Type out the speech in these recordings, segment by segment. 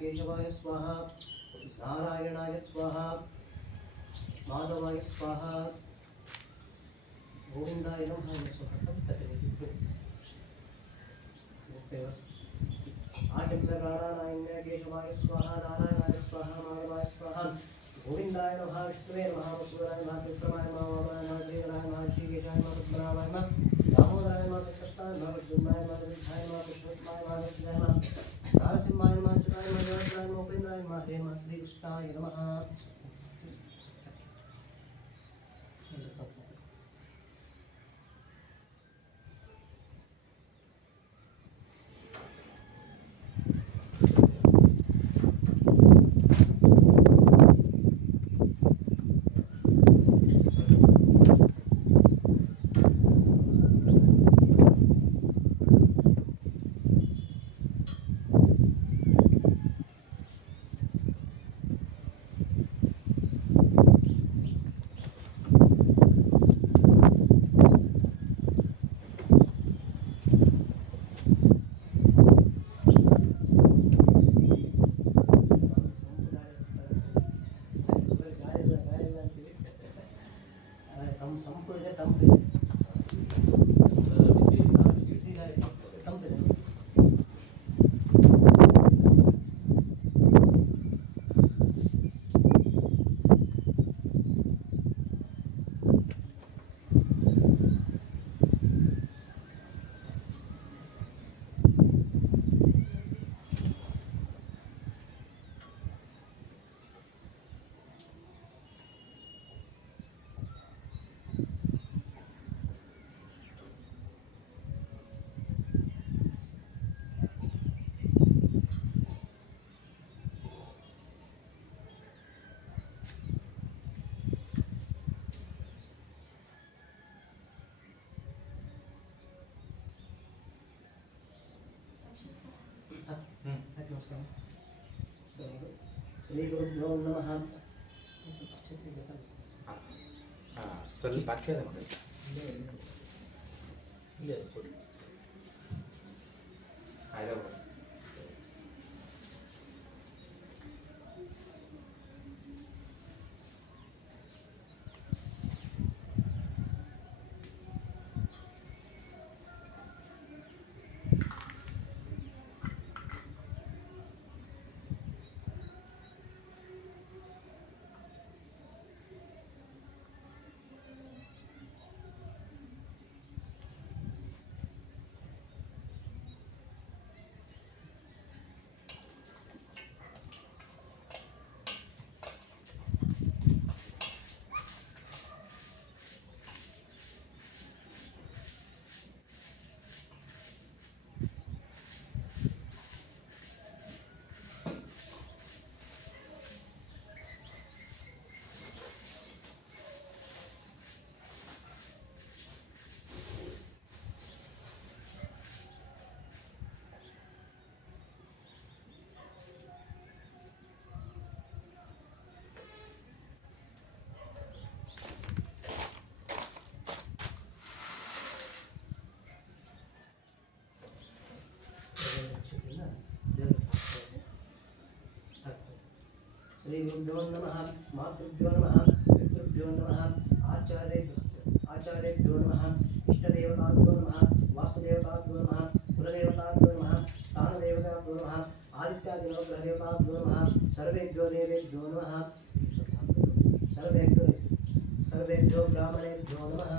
केशवाय स्वाहा, नारायणाय स्वाहा, माधवाय स्वाहा, गोविंदाय नमः आचम्यकारायणाय केशवाय स्वाहा, नारायणाय स्वाहा, माधवाय स्वाहा, गोविंदाय नमः, विष्णुवे नमः, वसुदेवाय नमः, विक्रमाय नमः, वामनाय नमः, श्रीधराय नमः, ऋषिकेशाय नमः, पद्मनाभाय नमः, दामोदराय नमः, कृष्णाय नमः, विष्णुनाय नमः, विष्णुनाय नमः, कृष्णोत्तमाय नमः, विष्णुनाय नमः, नारसिंहाय नमः, चित्राय नमः, देवाय नमः, उपेन्द्राय नमः, हरे नमः, श्रीकृष्णाय नमः। ಸಂಪೂರ್ಣ ತಂಪು ಬಿಸಿ ತಂಪಿದೆ. ಶ್ರೀ ಗುರುಭ್ಯೋ ನಮಃ. ಸ್ವಲ್ಪ ಅಕ್ಷರ ಮಾಡಿ ಶ್ರೀ ಗುರುಭ್ಯೋ ನಮಃ, ಮಾತೃಭ್ಯೋ ನಮಃ, ಪಿತೃಭ್ಯೋ ನಮಃ, ಆಚಾರ್ಯಭ್ಯೋ ನಮಃ, ಇಷ್ಟದೇವತಾಭ್ಯೋ ನಮಃ, ವಾಸ್ತುದೇವತಾಭ್ಯೋ ನಮಃ, ಕುಲದೇವತಾಭ್ಯೋ ನಮಃ, ಸ್ಥಾನದೇವತಾಭ್ಯೋ ನಮಃ, ಆದಿತ್ಯಾದಿನವಗ್ರಹದೇವತಾಭ್ಯೋ ನಮಃ, ಸರ್ವೇಭ್ಯೋ ದೇವೇಭ್ಯೋ ನಮಃ, ಸರ್ವೇಭ್ಯೋ ಬ್ರಾಹ್ಮಣೇಭ್ಯೋ ನಮಃ.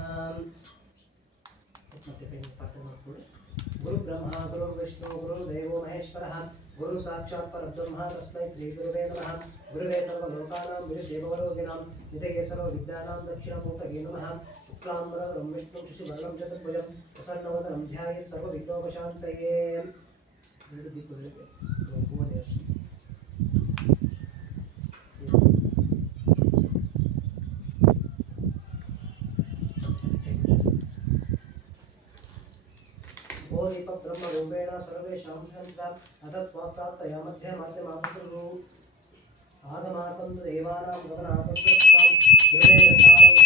गुरु ब्रह्मा गुरु विष्णु गुरु देवो महेश्वरः गुरु साक्षात् परब्रह्म तस्मै श्री गुरुवे नमः. गुरुवे सर्वलोकानां विषयेवरोगिणां निधये सर्वविद्यानां दक्षिणमूर्तये नमः. शुक्लाम्बरधरं विष्णुं शशिवर्णं चतुर्भुजं प्रसन्नवदनं ध्यायेत् सर्वविघ्नोपशान्तये. ब्रह्मरूपेण सर्वेषां शान्तिदाम् अतत्त्वाप्राप्तया मध्ये माध्यमापसृ आगमापन्त देवानां गमनापसृतां गुरुवे गङ्गावं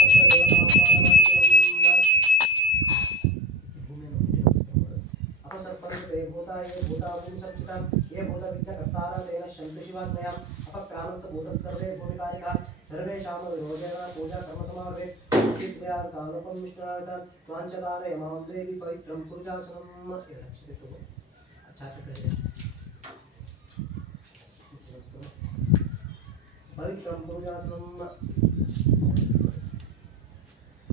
अपसर्पन्त ते भूता ये भूतावलिं संस्थितां ये भूतविद्यकर्तारं तेन शन्तिशिवाज्ञयाम् अपक्रामन्त भूतस्सर्वे भूमिकारिकाः सर्वेषां विरोधेन पूजा कर्मसमावे चिद्व्यातानुपं विष्णातान् वाञ्छदारय मां देवी पवित्रं पूजासनम् रक्षितु पवित्रं पूजासनम्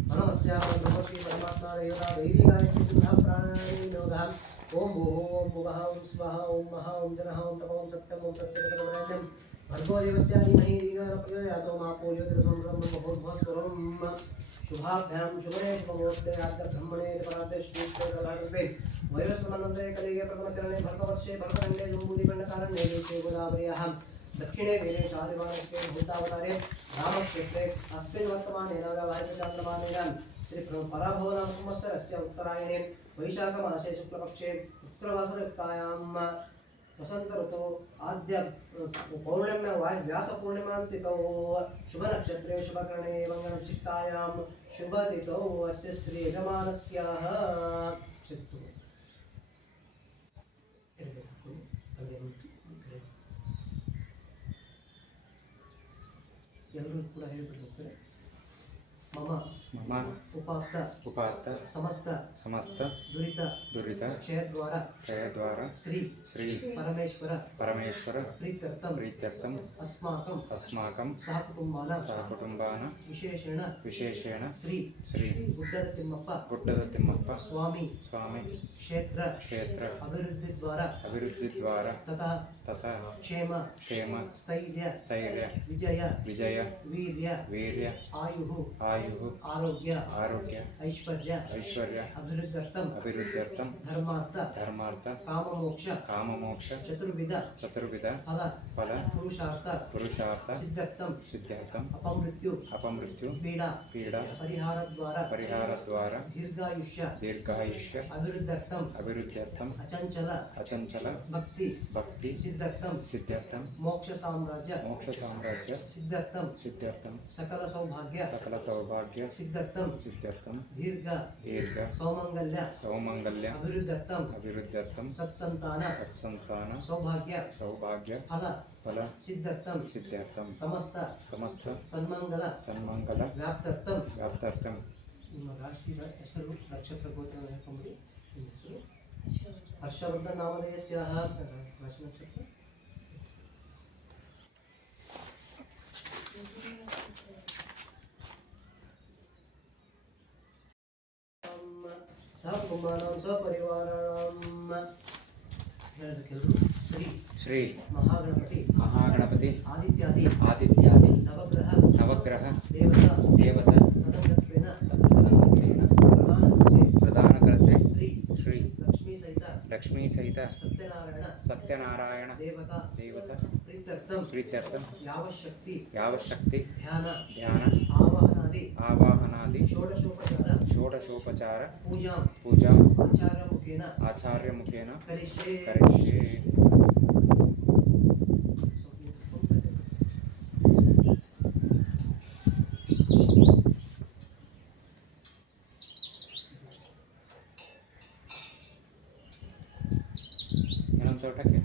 नमस्यामः ब्रह्मश्री परमात्मा देवता दैवी गायत्री शुद्धः प्राणायामी योगः ओम भूः ओम भुवः ओम स्वः ओम महा ओम जनः ओम तपः ओम सत्यम् ओम सत्यं भर्गो देवस्य धीमहि धियो न प्रचोदयात् ओम आपो ज्योतिरसं ब्रह्मभूर्भुवस्वरं शुभाभ्यां शुभने शुभमुहूर्ते आद्य ब्रह्मणे पराद्य श्रीष्ठे कलारूपे वैरस्वमनन्दे कलिगे प्रथमचरणे भर्गवर्षे भर्गरण्डे जम्बूदीपण्डकारण्ये देशे गोदावर्याः दक्षिणे देवे शालिवानस्ते भूतावतारे रामक्षेत्रे अस्मिन् वर्तमाने नवव्यावहारिकचान्द्रमानेन श्री पराभवनाम संवत्सरस्य उत्तरायणे वैशाखमासे शुक्लपक्षे उत्तरवासरयुक्तायां वसंत ऋतौ आद्य पौर्णम्या व्यासपूर्णिमां तिथौ शुभनक्षत्रे शुभकरणे मंगलचित्तायां शुभतिथौ अस्य स्त्री यजमानस्याः चित्तु ಎಲ್ಲರೂ ಕೂಡ ಹೇಳಿಬಿಡ್ಬೇಕು ಸರ್ मम उपात्त समस्त दुरित क्षयद्वारा श्री परमेश्वर प्रीत्यर्थम अस्माकं सहकुटुंबानां विशेषेण श्री गुड्डद तिम्मप्प स्वामी क्षेत्र अभिवृद्धि द्वारा तथा क्षेम स्थैर्य विजय वीर्य आयुः आरोग्य ऐश्वर्य अभिवृद्ध्यर्थम धर्मार्थ काममोक्ष चतुर्विध फल पुरुषार्थ सिद्ध्यर्थम अपमृत्यु पीड़ा परिहार द्वारा दीर्घायुष्य अभिवृद्ध्यर्थम अचंचल भक्ति सिद्ध्यर्थम मोक्ष साम्राज्य सिद्ध्यर्थम सकल सौभाग्य सिद्ध्यर्थम दीर्घ सौमंगल्य अभिवृद्ध्यर्थम सत्संतान सौभाग्य फल सिद्ध्यर्थम समस्त सन्मंगल व्याप्त्यर्थम ನಿಮ್ಮ ರಾಶಿಯ ಹೆಸರು ನಕ್ಷತ್ರ ಗೋತ್ರ ಹೇಳ್ಕೊಂಬಿಡಿ ನಿಮ್ಮ ಹೆಸರು ಹರ್ಷವರ್ಧನ್ ನಾಮಧೇಯಸ್ಯಾಹ ರಾಶಿ ನಕ್ಷತ್ರ सहकुटुंबानां सहपरिवाराणां ಹೇಳಬೇಕೆಲ್ಲರೂ ಶ್ರೀ ಮಹಾಗಣಪತಿ ಆದಿತ್ಯಾದಿ ನವಗ್ರಹ ದೇವತಾ ಪ್ರಧಾನ ಕಲಸೆ ಶ್ರೀ ಲಕ್ಷ್ಮೀ ಸಹಿತ ಸತ್ಯನಾರಾಯಣ ದೇವತಾ ಪ್ರೀತ್ಯರ್ಥಂ ಯಾವ ಶಕ್ತಿ ಧ್ಯಾನ ಆವಾಹನಾದಿ ಷೋಡಶೋಪಚಾರ ಪೂಜಾ ಆಚಾರ್ಯ ಮುಖೇನ ಕರಿಷ್ಯೆ ತೋಟಕ್ಕೆ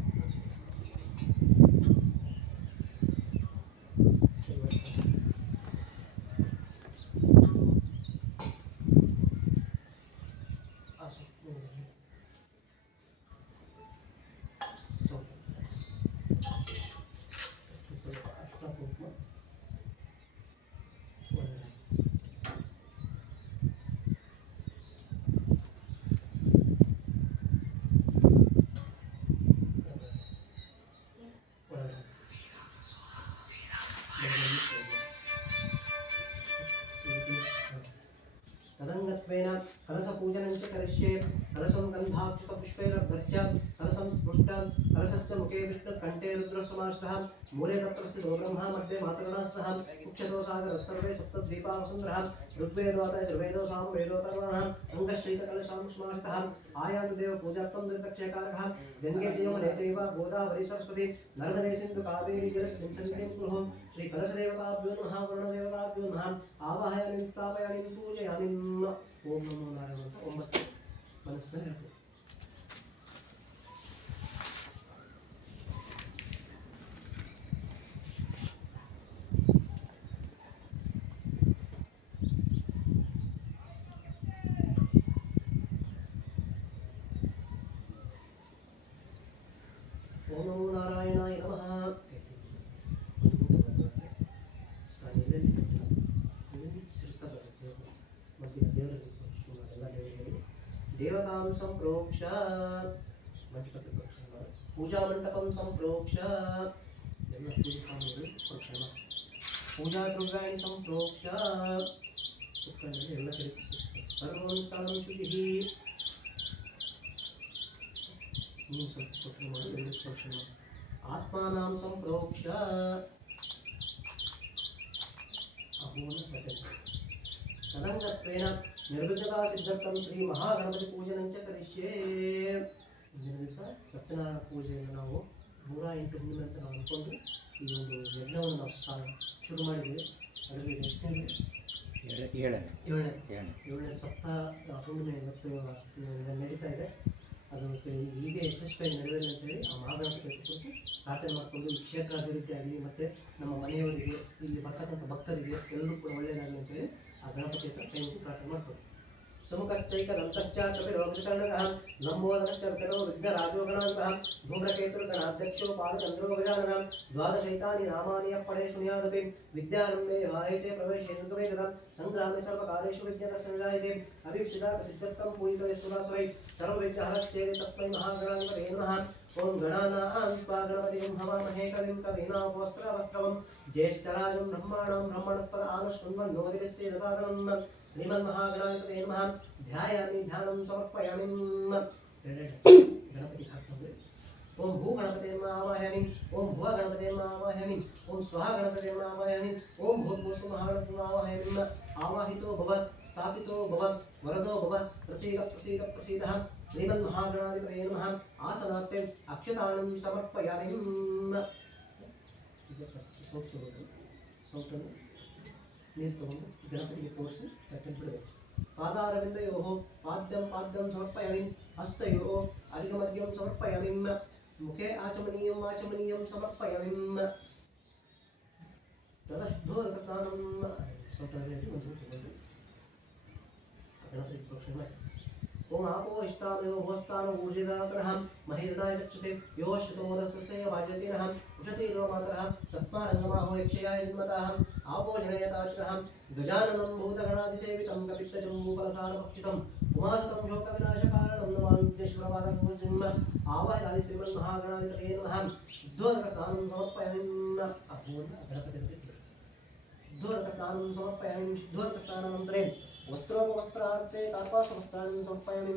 मूले तत्र स्थितो ब्रह्मा मध्ये मातृगणस्तः उच्चतो सागरस्तर्वे सप्तद्वीपा वसुन्धरः ऋग्वेदोऽथ यजुर्वेदो सामवेदोऽथर्वणः अङ्गश्चैतकलशांश्मासितः आयातु देव पूजार्थं धृतक्षयकारकः गङ्गे जयमुने चैव गोदावरी सरस्वती नर्मदे सिन्धु कावेरी जलस्मिन् सन्निधिं कुरु श्री कलशदेवताभ्यो नमः वरुणदेवताभ्यो नमः आवाहयामि स्थापयामि पूजयामि ओम नमो नारायणाय ओम मनस्सु ओम नमो नारायणाय नमः देवतां संप्रोक्ष पूजा मंडपं संप्रोक्ष पूजा द्रव्याणि संप्रोक्ष सर्वं स्थानं शुचिः आत्मानां संप्रोक्ष तदंगत्वेन निर्विघ्नता सिद्धर्थं श्री महागणपति पूजनं च करिष्ये ಇಂದಿನ ದಿವಸ ಸತ್ಯನಾರಾಯಣ ಪೂಜೆಯನ್ನು ನಾವು 108 ಹುಣ್ಣಿಮೆ ಅಂತ ನಾವು ಅಂದ್ಕೊಂಡು ಈ ಒಂದು ಯಜ್ಞವನ್ನು ನಾವು ಶುರು ಮಾಡಿದ್ವಿ. ಅದರಲ್ಲಿ ಏಳನೇ ಸಪ್ತಾಹ ಹುಣ್ಣಿಮೆ ಇವತ್ತು ನಡೀತಾ ಇದೆ. ಅದು ಹೀಗೆ ಯಶಸ್ವಿಯಾಗಿ ನಡೆಯಲಿ ಅಂತೇಳಿ ಆ ಮಹಾಗಣಪತಿ ಕುರಿತು ಪ್ರಾರ್ಥನೆ ಮಾಡಿಕೊಂಡು ಈ ಕ್ಷೇತ್ರ ಅಭಿವೃದ್ಧಿ ಆಗಲಿ ಮತ್ತು ನಮ್ಮ ಮನೆಯವರಿಗೆ ಇಲ್ಲಿ ಬರ್ತಕ್ಕಂಥ ಭಕ್ತರಿಗೆ ಎಲ್ಲರೂ ಕೂಡ ಒಳ್ಳೆಯದಾಗಲಿ ಅಂತೇಳಿ ಆ ಗಣಪತಿ ಹತ್ರ ಕೈ ಮುಗಿದು ಪ್ರಾರ್ಥನೆ ಮಾಡ್ಕೊಂಡು सुमुखश्चैकदन्तश्चात्रविरोगकर्णकः लम्बोदरश्चर्करो विघ्नराजोगणान्तः धूम्रकेतुर्गणाध्यक्षो पालचन्द्रो गजाननः द्वादशैतानि नामानि अपणे शृणुयादपि विद्यारम्भे विवाहे च प्रवेशे नुकवेदः सङ्ग्रामे सर्वकालेषु विद्यारसंजायते अभीप्सितार्थसिद्ध्यर्थं पूजितो यस्तुदासवै सर्वविद्याहरश्चेति तस्मै महागणाधिपतये नमः ओं गणानां त्वा गणपतिं हवामहे कविं कवीनामुपस्त्रवस्त्रवं ज्येष्ठराजं ब्रह्माणां ब्रह्मणस्पद आनशृण्वन्नोदिभिस्सेदसादनं श्रीमन्महागणाधिपतये नमः ध्यायामि ध्यानं समर्पयामि गणपति हाक्तव्य ओं भू गणपते आवाहयामि ओं भुव गणपते आवाहयामि ओं स्वाहा गणपते आवाहयामि ओं भूर्भुवस्सु महागणपतिं आवाहयामि आवाहितो भव स्थापितो भव वरदो भव प्रसीद प्रसीद प्रसीदः श्रीमन्महागणाधिपतये नमः आसनार्थे अक्षताणं समर्पयामि सौटನ್ನು ನೀರು ತಗೊಂಡು ಗಣಪತಿಗೆ ತೋರಿಸಿ ತಟ್ಟೆಗೆ ಬಿಡಬೇಕು. ಪಾದಾರವಿಂದಯೋಃ ಪಾದ್ಯಂ ಪಾದ್ಯಂ ಸಮರ್ಪಯಾಮಿ ಹಸ್ತಯೋಃ ಅರ್ಘ್ಯಮರ್ಘ್ಯಂ ಸಮರ್ಪಯಾಮಿ ಮುಖೇ ಆಚಮನೀಯಂ ಆಚಮನೀಯಂ ಸಮರ್ಪಯಾಮಿ ತದಶುದ್ಧೋದಕಸ್ನಾನಂ ಸೌಟಲ್ಲಿ ಒಂದು ತಗೊಂಡು ಗಣಪತಿಗೆ ಪ್ರೋಕ್ಷಣೆ ಮಾಡಿ ओम आपो इष्टामयो होस्तानो ऊर्जिदाकरः महिर्नाय चक्षुषे यो श्रुतोरसस्य वाजतेनः उषति रोमातरः तस्मारङ्गमाहो यक्षयाय जन्मतः आपो जनयताचरः गजाननं भूतगणादिसेवितं कपित्तजम्बूफलसारभक्षितम् उमासुतं शोकविनाशकारणं नमामि विघ्नेश्वरपादं जन्म आवाहयामि श्रीमन्महागणाधिपतये नमः शुद्धोदकस्नानं समर्पयामि अपूर्ण गणपतिर्ति शुद्धोदकस्नानं समर्पयामि शुद्धोदकस्नानानन्तरे वस्त्रोपवस्त्रार्थे तापासवस्त्राणि समर्पयामि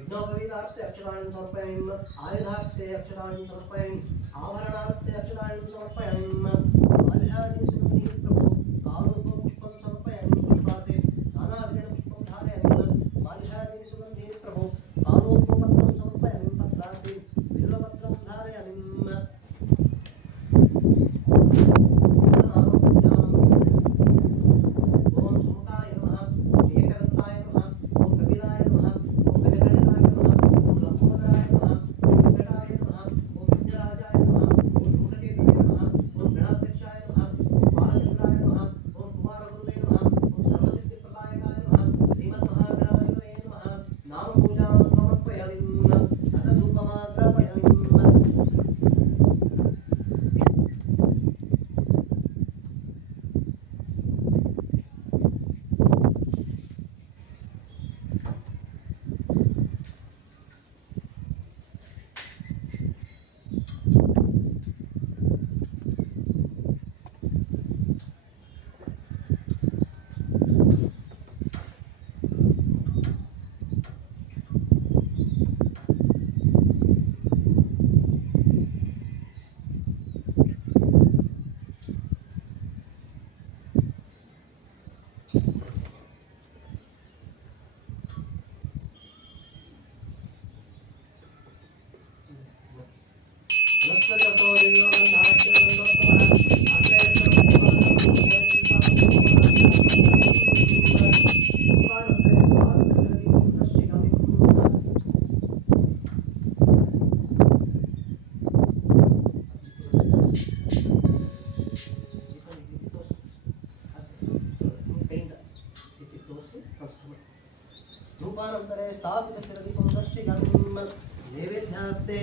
अक्षताणि समर्पयामि आयुधार्थे अक्षताणि समर्पयामि आभरणार्थे अक्षताणि समर्पयामि आधारादि सुगन्धि प्रभो कालोद्भव पुष्पं समर्पयामि पुष्पार्थे नानाविधेन पुष्पं धारयामि आधारादि सुगन्धि रूपानन्तरे स्थापितशिरदीपं दर्शयामि नैवेद्यार्थे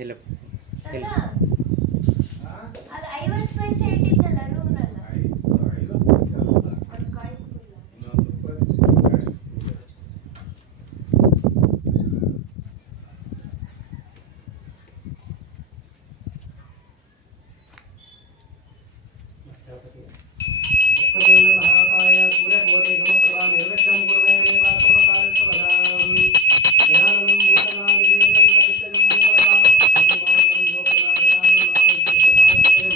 ಇಲ್ಲ ಅದು 50 ಪೈಸೆ ಇಟ್ಟಿದ್ನಲ್ಲ ರೂಮ್ನಲ್ಲ ಅದು ಕಾಯ್ತಿಲ್ಲ. महाकाय सूर्यकोटि समप्रभा निर्विघ्नं कुर्वे देवा सर्वकार्येषु वदामि गजाननं भूतनादिवेदनं कपितजं भूतनादं सम्मानं लोकनाथानं आविष्कृतानं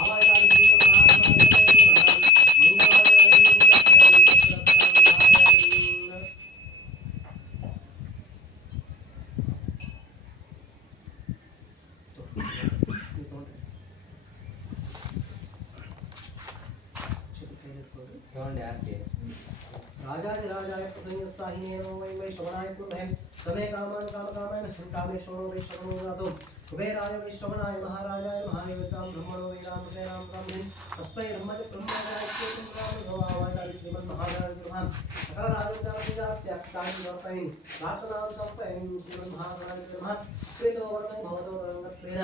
आवायामि श्रीमन्महागणाधिपतये नमः ತಗೊಂಡು ಯಾಕೆ राजाधिराजाय प्रसन्नस्ताहिने नमो वै श्रवणाय कुर्महे समे कामान् कामकामाय कामेश्वरो वै श्रवणो जातो कुबेराय वै श्रवणाय महाराजाय महादेवतां ब्रह्मणो वै रामसेनां ब्राह्मणे तस्मै ब्रह्मज ब्रह्मजाय भवाय श्रीमन्महाराज ब्रह्मन् सकल राजोद्याप्त्याप्तानि वर्तयन् प्रार्थनां समर्पयन् श्रीमन्महाराज ब्रह्मन् कृतो वर्तय भवतो रङ्गत्वेन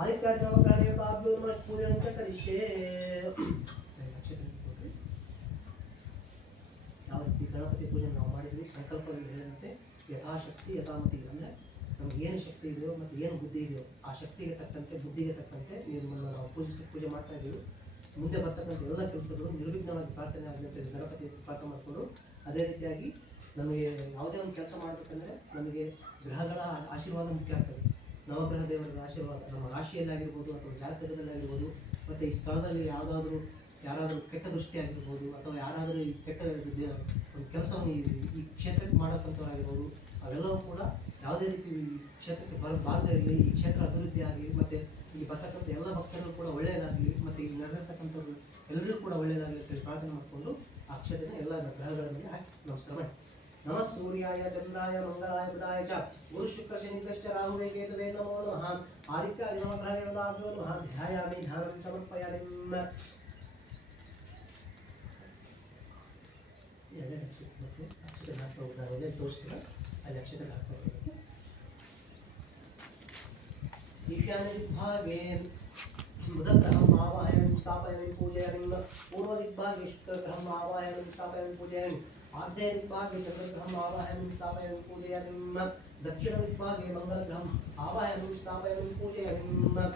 आदित्याजनमग्रहदेवताभ्यो नमः पूजनं च करिष्ये ಯಾವ ರೀತಿ ಗಣಪತಿ ಪೂಜೆ ನಾವು ಮಾಡಿದ್ವಿ ಸಂಕಲ್ಪದಲ್ಲಿ ಹೇಳಿದಂತೆ ಯಥಾಶಕ್ತಿ ಯಥಾಮತಿ ಅಂದರೆ ನಮ್ಗೆ ಏನು ಶಕ್ತಿ ಇದೆಯೋ ಮತ್ತು ಏನು ಬುದ್ಧಿ ಇದೆಯೋ ಆ ಶಕ್ತಿಗೆ ತಕ್ಕಂತೆ ಬುದ್ಧಿಗೆ ತಕ್ಕಂತೆ ನಿಮ್ಮನ್ನು ನಾವು ಪೂಜೆ ಮಾಡ್ತಾ ಇದ್ದೀವಿ. ಮುಂದೆ ಬರ್ತಕ್ಕಂಥ ಎಲ್ಲ ಕೆಲಸಗಳು ನಿರ್ವಿಘ್ನವಾಗಿ ಪ್ರಾರ್ಥನೆ ಆಗಲಿ ಅಂತ ಗಣಪತಿ ಪ್ರಾರ್ಥನೆ ಮಾಡಿಕೊಂಡು ಅದೇ ರೀತಿಯಾಗಿ ನಮಗೆ ಯಾವುದೇ ಒಂದು ಕೆಲಸ ಮಾಡಬೇಕಂದ್ರೆ ನಮಗೆ ಗ್ರಹಗಳ ಆಶೀರ್ವಾದ ಮುಖ್ಯ ಆಗ್ತದೆ. ನವಗ್ರಹ ದೇವರ ಆಶೀರ್ವಾದ ನಮ್ಮ ರಾಶಿಯಲ್ಲಿ ಆಗಿರ್ಬೋದು ಅಥವಾ ಜಾತಕದಲ್ಲಿ ಆಗಿರ್ಬೋದು ಮತ್ತು ಈ ಸ್ಥಳದಲ್ಲಿ ಯಾರಾದರೂ ಕೆಟ್ಟ ದೃಷ್ಟಿ ಆಗಿರ್ಬೋದು ಅಥವಾ ಯಾರಾದರೂ ಈ ಕೆಟ್ಟ ಒಂದು ಕೆಲಸವನ್ನು ಈ ಕ್ಷೇತ್ರಕ್ಕೆ ಮಾಡತಕ್ಕಂಥವ್ರಾಗಿರ್ಬೋದು ಅವೆಲ್ಲವೂ ಕೂಡ ಯಾವುದೇ ರೀತಿ ಈ ಕ್ಷೇತ್ರಕ್ಕೆ ಬಾರದೇ ಇರಲಿ, ಈ ಕ್ಷೇತ್ರ ಅಭಿವೃದ್ಧಿ ಆಗಲಿ ಮತ್ತು ಇಲ್ಲಿ ಬರ್ತಕ್ಕಂಥ ಎಲ್ಲ ಭಕ್ತರು ಕೂಡ ಒಳ್ಳೆಯದಾಗಲಿ ಮತ್ತು ಇಲ್ಲಿ ನಡೆದಿರ್ತಕ್ಕಂಥವ್ರು ಎಲ್ಲರಿಗೂ ಕೂಡ ಒಳ್ಳೆಯದಾಗಲಿ ಅಂತ ಪ್ರಾರ್ಥನೆ ಮಾಡಿಕೊಂಡು ಆ ಕ್ಷೇತ್ರನ ಎಲ್ಲ ಗ್ರಹಗಳ ಮೇಲೆ ಹಾಕಿ ನಮಸ್ಕಾರ ಮಾಡಿ. नमः सूर्याय चन्द्राय मंगलाय बुधाय च गुरु शुक्र शनिश्च राहुवे केतवे नमो नमः आदित्याय नवग्रह देवताभ्यो नमः ध्यायामि ध्यानं समर्पयामि ಎಲ್ಲ ಅಕ್ಷತೆ ಹಾಕ್ತಾ ಹೋಗ್ತಾರೆ ತೋರಿಸ್ತೀರ ಅಲ್ಲಿ ಅಕ್ಷತೆ ಹಾಕ್ತಾ ಹೋಗ್ತಾರೆ ಈಶಾನ್ಯ ದಿಗ್ಭಾಗೆ बुधग्रहम् आवाहयामि स्थापयामि पूजयामि पूर्वदिग्भागे शुक्रग्रहम् आवाहयामि स्थापयामि पूजयामि आग्नेयदिग्भागे चन्द्रग्रहम् आवाहयामि स्थापयामि पूजयामि दक्षिणदिग्भागे मङ्गलग्रहम् आवाहयामि स्थापयामि पूजयामि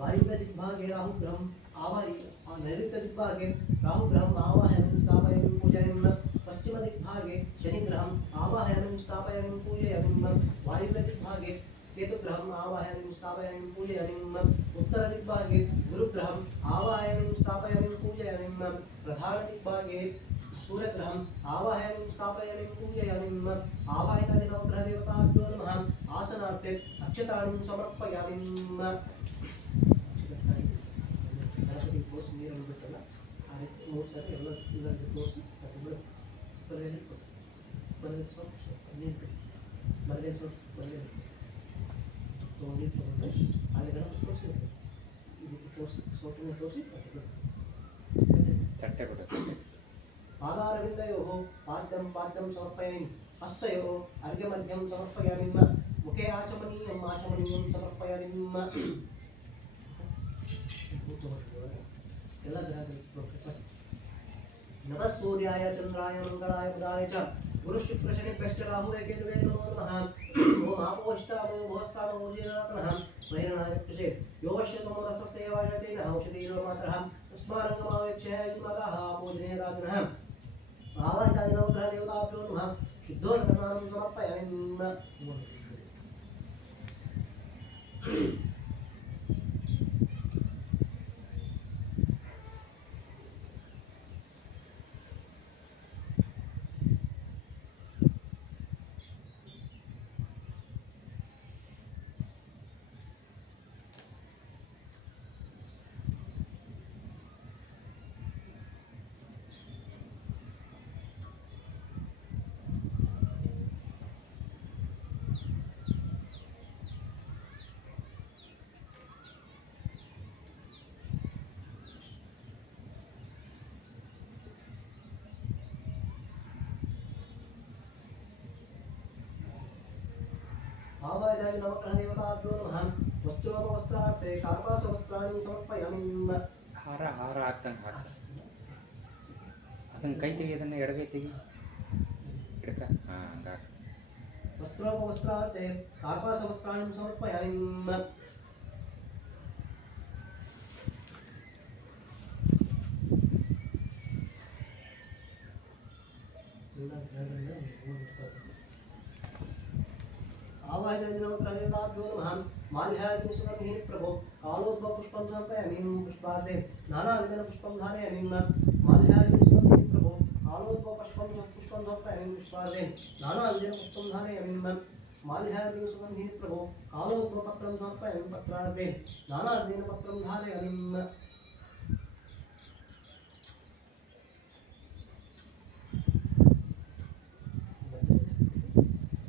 वायव्यदिग्भागे राहुग्रहम् आवाहयामि नैऋत्यदिग्भागे राहुग्रहम् आवाहयामि स्थापयामि पूजयामि पश्चिमदिग्भागे शनिग्रहम् आवाहयामि स्थापयामि पूजयामि वायव्यदिग्भागे केतुग्रहम् आवाहयामि स्थापयामि पूजयामि उत्तरदिग्भागे गुरुग्रहम् आवाहयामि स्थापयामि पूजयामि प्रधानदिग्भागे सूर्यग्रहम् आवाहयामि स्थापयामि पूजयामि आवाहितदिनवग्रहदेवताभ्यो नमः आसनार्थे अक्षतानि समर्पयामि गणपति तोरिಸಿ ನೀರು ಬಿಟ್ಟಲ್ಲ ಆ ರೀತಿ 3 ಸರಿ ಎಲ್ಲ ತೋರಿಸಿ ಬರಲಿ ಸ್ವಲ್ಪ ನೀರು ಬರಲಿ ಸ್ವಲ್ಪ ಬರಲಿ ನೀರು ತಗೊಂಡು ಅಲ್ಲಿ ಗಣಪತಿ ತೋರಿಸಿ ಇದಕ್ಕೆ ತೋರಿಸಿ ಸೋಟಿನ ತೋರಿಸಿ ತಟ್ಟೆ ಕೊಡು पादारविन्दयोः पाद्यं समर्पयामि हस्तयोः अर्घ्यमध्यं समर्पयामि मुखे आचमनीयम् समर्पयामि ಎಲ್ಲ ಗ್ರಹಗಳಿಗೆ नमः सूर्याय चन्द्राय मंगलाय बुधाय च गुरु शुक्र शनिभ्यश्च राहुवे केतवे नमो नमः ओम आपोष्टावो भोस्तावो ऊर्जिनात्मनः प्रेरणाय कृषे योश्यतमो रससेवायतेन औषधीरो मातरः तस्मारङ्गमावेक्षः इमतः पूजने राजनः आवाहिताय नवग्रह देवताभ्यो नमः शुद्धोदकर्णानं समर्पयामि आवाहिताय नवग्रह देवताभ्यो नमः वस्त्रोपवस्त्रार्थे कार्पासवस्त्राणि समर्पयामि ಹಾರ ಹಾಕ್ತಂಗೆ ಹಾಕ ಅದನ್ನು ಕೈ ತೆಗಿ ಅದನ್ನು ಎಡಗೈ ತೆಗಿ ಎಡಕ ಹಾಂ ಹಂಗೆ ಹಾಕ वस्त्रोपवस्त्रार्थे कार्पासवस्त्राणि समर्पयामि आवाहिताय नवग्रह देवताभ्यो नमः माल्यार्जुन सुगन्धिः प्रभो कालोद्भव पुष्पं समर्पयामि पुष्पार्थे नानाविधं पुष्पं धारयामि माल्यार्जुन सुगन्धिः प्रभो कालोद्भव पुष्पं समर्पयामि पुष्पार्थे नानाविधं पुष्पं धारयामि माल्यार्जुन सुगन्धिः प्रभो कालोद्भव पत्रं समर्पयामि पत्रार्थे नानाविधं पत्रं धारयामि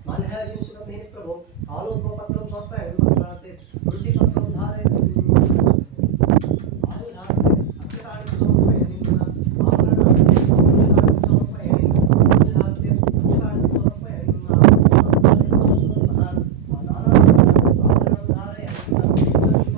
माल्यार्जुन सुगन्धिः प्रभो कालोद्भव पत्रं समर्पयामि पत्रार्थे तुलसी पत्रं धारयामि आयुधार्थे अक्षतानि समर्पयामि आभरणानि समर्पयामि आयुधार्थे अक्षतानि समर्पयामि आभरणं धारयामि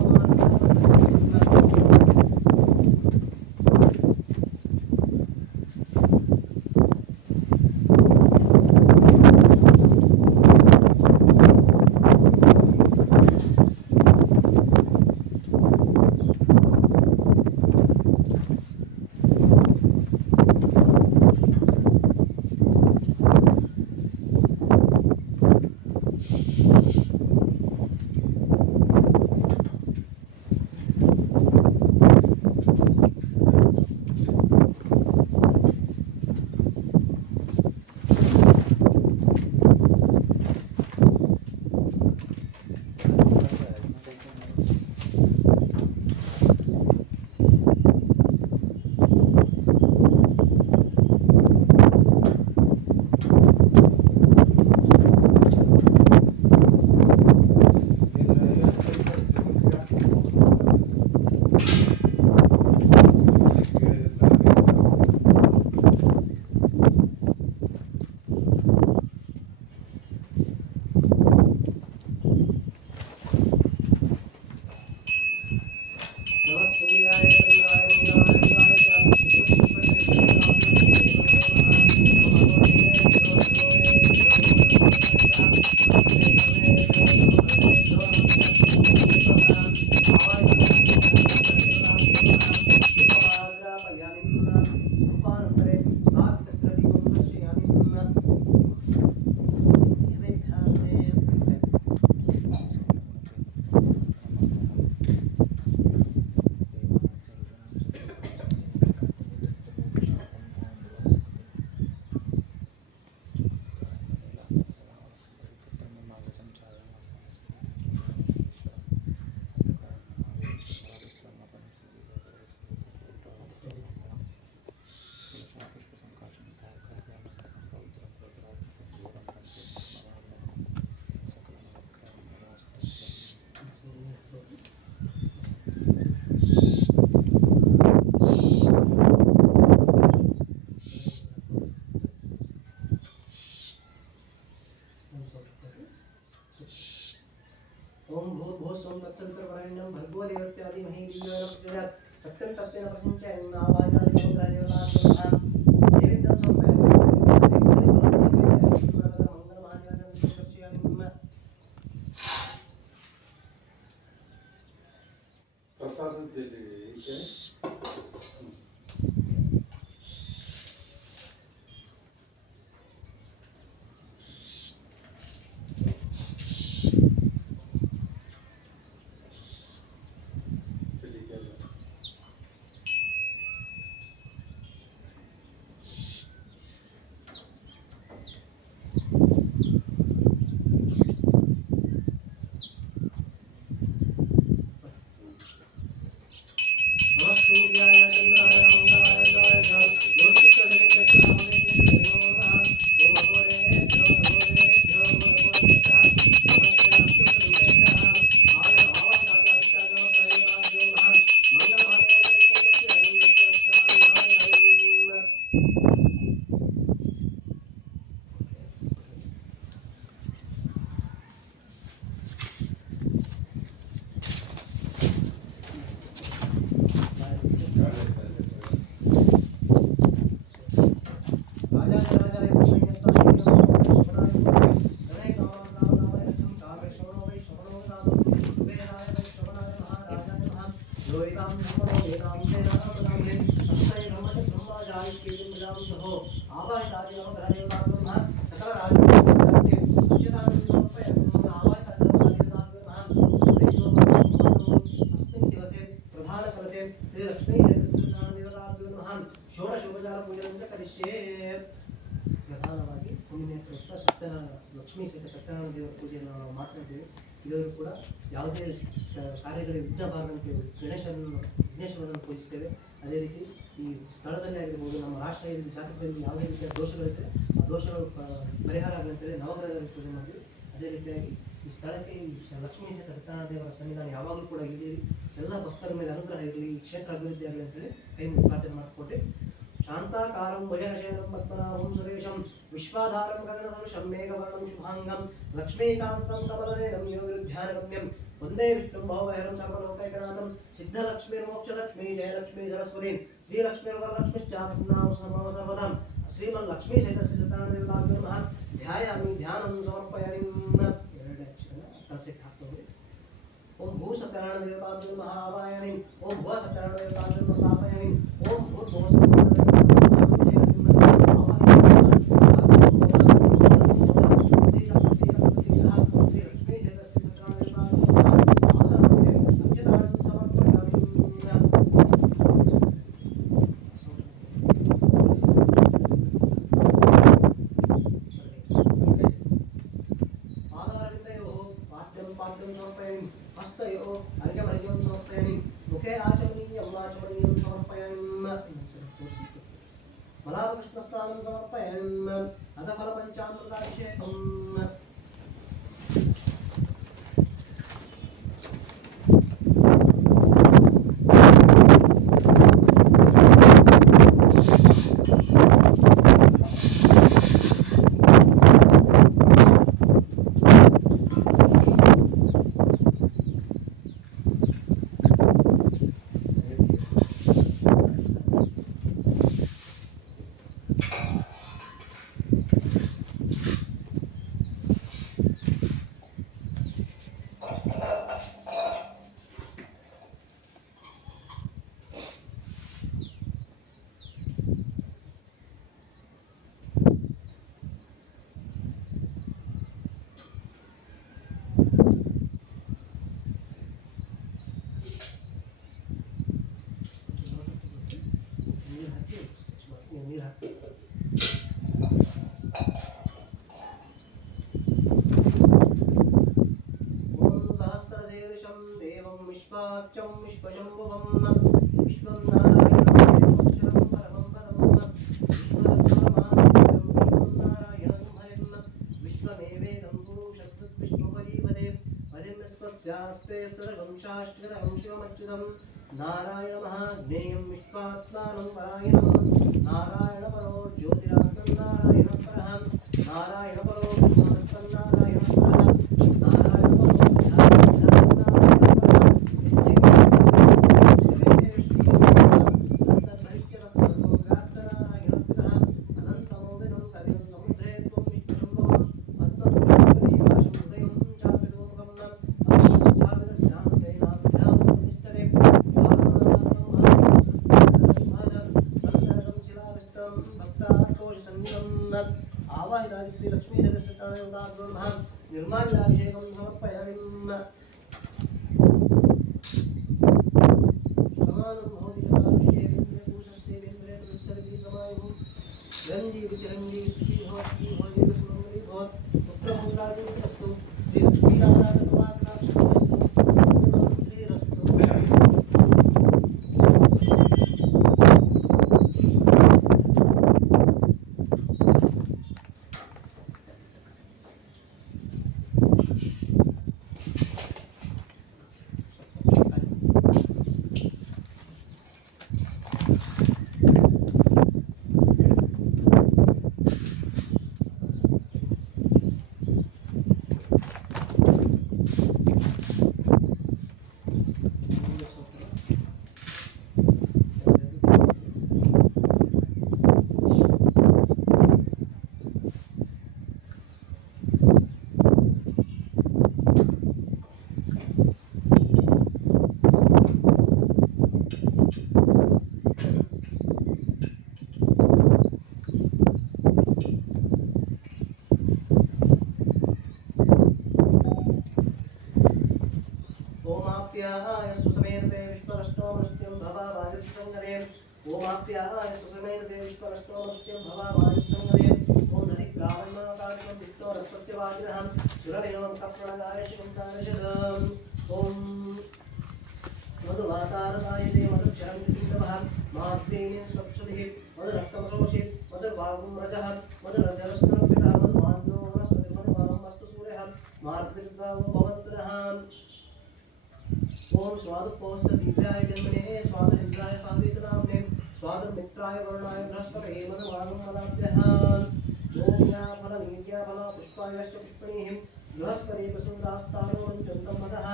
ओम भूर्भुवः स्वं तत्सवितुर्वरेण्यं भर्गो देवस्य धीमहि धियो यो न प्रचोदयात् सत्यं तत्तेन प्रपञ्चेन आवाहयामि नैवेद्यं प्रसादं दिली इथे ಲಕ್ಷ್ಮೀ ಸತ್ಯನಾರಾಯಣ ದೇವರ ಪೂಜೆಯನ್ನು ನಾವು ಮಾಡ್ತಾ ಇದ್ದೇವೆ. ಇದನ್ನು ಕೂಡ ಯಾವುದೇ ಕಾರ್ಯಗಳಿಗೆ ವಿಘ್ನ ಬಾರದಂತೆ ವಿಘ್ನೇಶ್ವರನನ್ನು ಪೂಜಿಸ್ತೇವೆ. ಅದೇ ರೀತಿ ಈ ಸ್ಥಳದಲ್ಲಿ ಆಗಿರ್ಬೋದು, ನಮ್ಮ ರಾಷ್ಟ್ರೀಯ ಜಾತಕದಲ್ಲಿ ಯಾವುದೇ ರೀತಿಯ ದೋಷಗಳಿದ್ದರೆ ಆ ದೋಷಗಳು ಪರಿಹಾರ ಆಗಂತೇಳಿ ನವಗ್ರಹಗಳ ಪೂಜೆ ಮಾಡ್ತೀವಿ. ಅದೇ ರೀತಿಯಾಗಿ ಈ ಸ್ಥಳಕ್ಕೆ ಈ ಲಕ್ಷ್ಮೀ ಸತ್ಯನಾರಾಯಣ ದೇವರ ಸನ್ನಿಧಾನ ಯಾವಾಗಲೂ ಕೂಡ ಇಲ್ಲಿ ಎಲ್ಲ ಭಕ್ತರ ಮೇಲೆ ಅನುಗ್ರಹ ಇರಲಿ, ಈ ಕ್ಷೇತ್ರ ಅಭಿವೃದ್ಧಿ ಆಗಲಿ ಅಂತೇಳಿ ಕೈ ಪ್ರಾರ್ಥನೆ ಮಾಡಿಕೊಟ್ಟೆ. शान्ताकारं भुजगशयनं पद्मनाभं सुरेशं विश्वाधारं गगनसदृशं मेघवर्णं शुभाङ्गं लक्ष्मीकान्तं कमलनयनं योगिध्यानगम्यं वन्दे विष्णुं भवभयहरं सर्वलोकैकनाथं सिद्धलक्ष्मीर्मोक्षलक्ष्मी जयलक्ष्मी सरस्वतीं श्रीलक्ष्मीर्वरलक्ष्मीश्चाभिन्नां सर्वदा श्रीमल्लक्ष्मी सहितस्य सत्यानारायण नमः ध्यायामि ध्यानं समर्पयामि. ओम भू सत्यानारायण देवताभ्यो नमः आवाहयामि. ओम भुव सत्यानारायण देवताभ्यो नमः स्थापयामि. ओम भूर्भुवः सत्यानारायण मुखे आचमनीयं वाचमनीयं समर्पयामि. मलाकृष्णस्नानं समर्पयामि. अथ फलपञ्चामृताभिषेकम्. विश्वाच्यं विश्वशम्भुवं विश्वं नारायणं परमं पदं विश्वनारायणं भयं विश्वमेवेदं पुरुषत्वविष्णुपरीपदे पदिमस्पस्यास्ते सर्वं शाश्वतं शिवमच्युतं नारायणमहाज्ञेयं विश्वात्मानं परायणं नारायणपरो ज्योतिरात्मं नारायणं परं नारायणपरो नारायणं परं नारायणपरो देवताभ्यो नमः निर्माल्याभिषेकं समर्पयामि समानं भवति जटाभिषेकेन्द्रे पूषस्तेन्द्रे पुष्करदीर्घमायुः रञ्जीवि चिरञ्जीवि सुखी भवति सुमङ्गली भवत् पुत्रमङ्गलादित्यस्तु श्रीलक्ष्मीनारायणकुमारनाथस्तु श्रीरस्तु ओमाप्याय सुसमेर्ते विश्वरष्टोमृत्यं भवावायुस्संगरे ओमाप्याय सुसमेर्ते विश्वरष्टोमृत्यं भवावायुस्संगरे ओम हरिग्रावण्यकाशं विष्णोरस्पत्यवाजिनः सुरविनों कप्रणगाय शिवंतानशरम् ओम मधुवातारकाय दे मधुक्षरं कृतिन्दवः माद्वेन सप्सुधिः मधुरक्तमशोषित मधुर्वागुं मधुरजलस्तरपितः मधुमान्दो वनस्पति मधुवारं वस्तु सूर्यः मार्गविर्गावो भवत्पुनः ओम स्वादुपोष दिव्याय जन्मने स्वादनिन्द्राय सावित्रनाम्ने स्वादमित्राय वरुणाय बृहस्पतये मधुमागं मदाभ्यः ओम या फलमीर्या फला पुष्पायश्च पुष्पणीः बृहस्पति प्रसूदास्तानो मञ्चन्तं मसः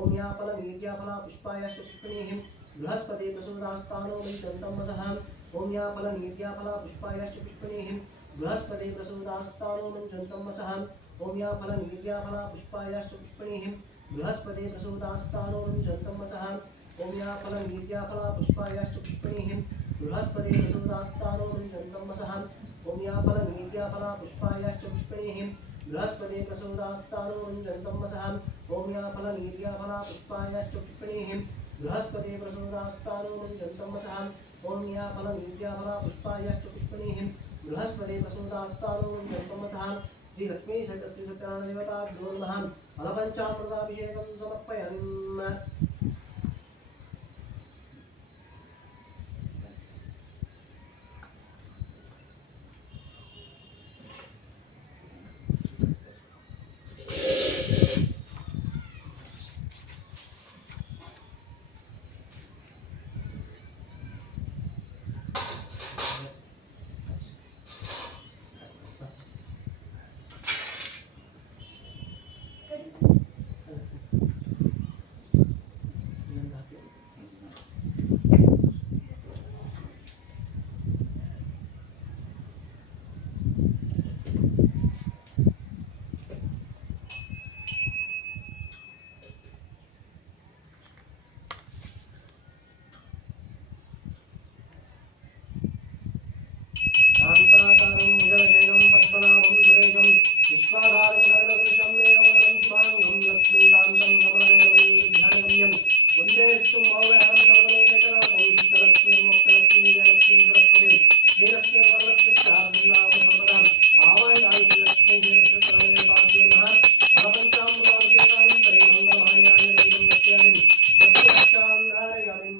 ओम या फलमीर्या फला पुष्पायश्च पुष्पणीः बृहस्पति प्रसूदास्तानो मञ्चन्तं मसः ओम या फलमीर्या फला पुष्पायश्च पुष्पणीः बृहस्पति प्रसूदास्तानो मञ्चन्तं मसः ओम या फलमीर्या फला पुष्पायश्च पुष्पणीः बृहस्पति प्रसूदास्तानो मञ्चन्तं मसः ओम या फलमीर्या फला पुष्पायश्च पुष्पणीः बृहस्पति प्रसूदास्तानो मञ्चन्तं मसः ओम या फलमीर्या फला पुष्पायश्च पुष्पणीः बृहस्पति प्रसूदास्तानो मञ्चन्तं मसः ओम या फलमीर्या फला पुष्पायश्च पुष्पणीः बृहस्पति प्रसूदास्तानो मञ्चन्तं मसः ओम या फलमीर्या फला पुष्पायश्च पुष्पणीः बृहस्पति प्रसूदास्तानो मञ्चन्तं मसः श्री लक्ष्मी सहित श्री सत्यनारायण देवताभ्यो नमः फलपञ्चामृताभिषेकं समर्पयामि शान्ताकारं भुजगशयनं पद्मनाभं सुरेशं विश्वाधारं गगनसदृशं मेघवर्णं शुभाङ्गं लक्ष्मीकान्तं कमलनयनं वन्दे विष्णुं भवभयहरं सर्वलोकैकनाथं सिद्धलक्ष्मीर्मोक्षलक्ष्मी जयलक्ष्मी सरस्वतीं श्रीलक्ष्मीर्वरलक्ष्मीश्चार्दुल्लाभं सर्वदा आवाहयामि श्रीलक्ष्मी देवस्य नमः फलपञ्चामृताभिषेकानन्तरे मङ्गलमार्याय नैवेद्यं दर्शयामि भक्तिरक्षां धारयामि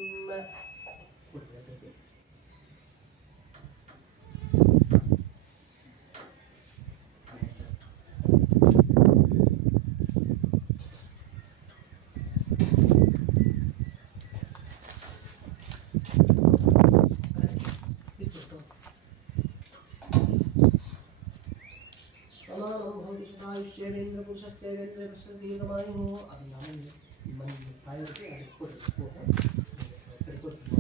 समानं भवति शतायुष्येन्द्र पुरुषस्तेन्द्रे प्रसदीर्घमायुः ಅದು ನಮ್ಮಲ್ಲಿ ಮನೆ ತಾಯಿಗೆ ಅದಕ್ಕೆ ಕೊಟ್ಟು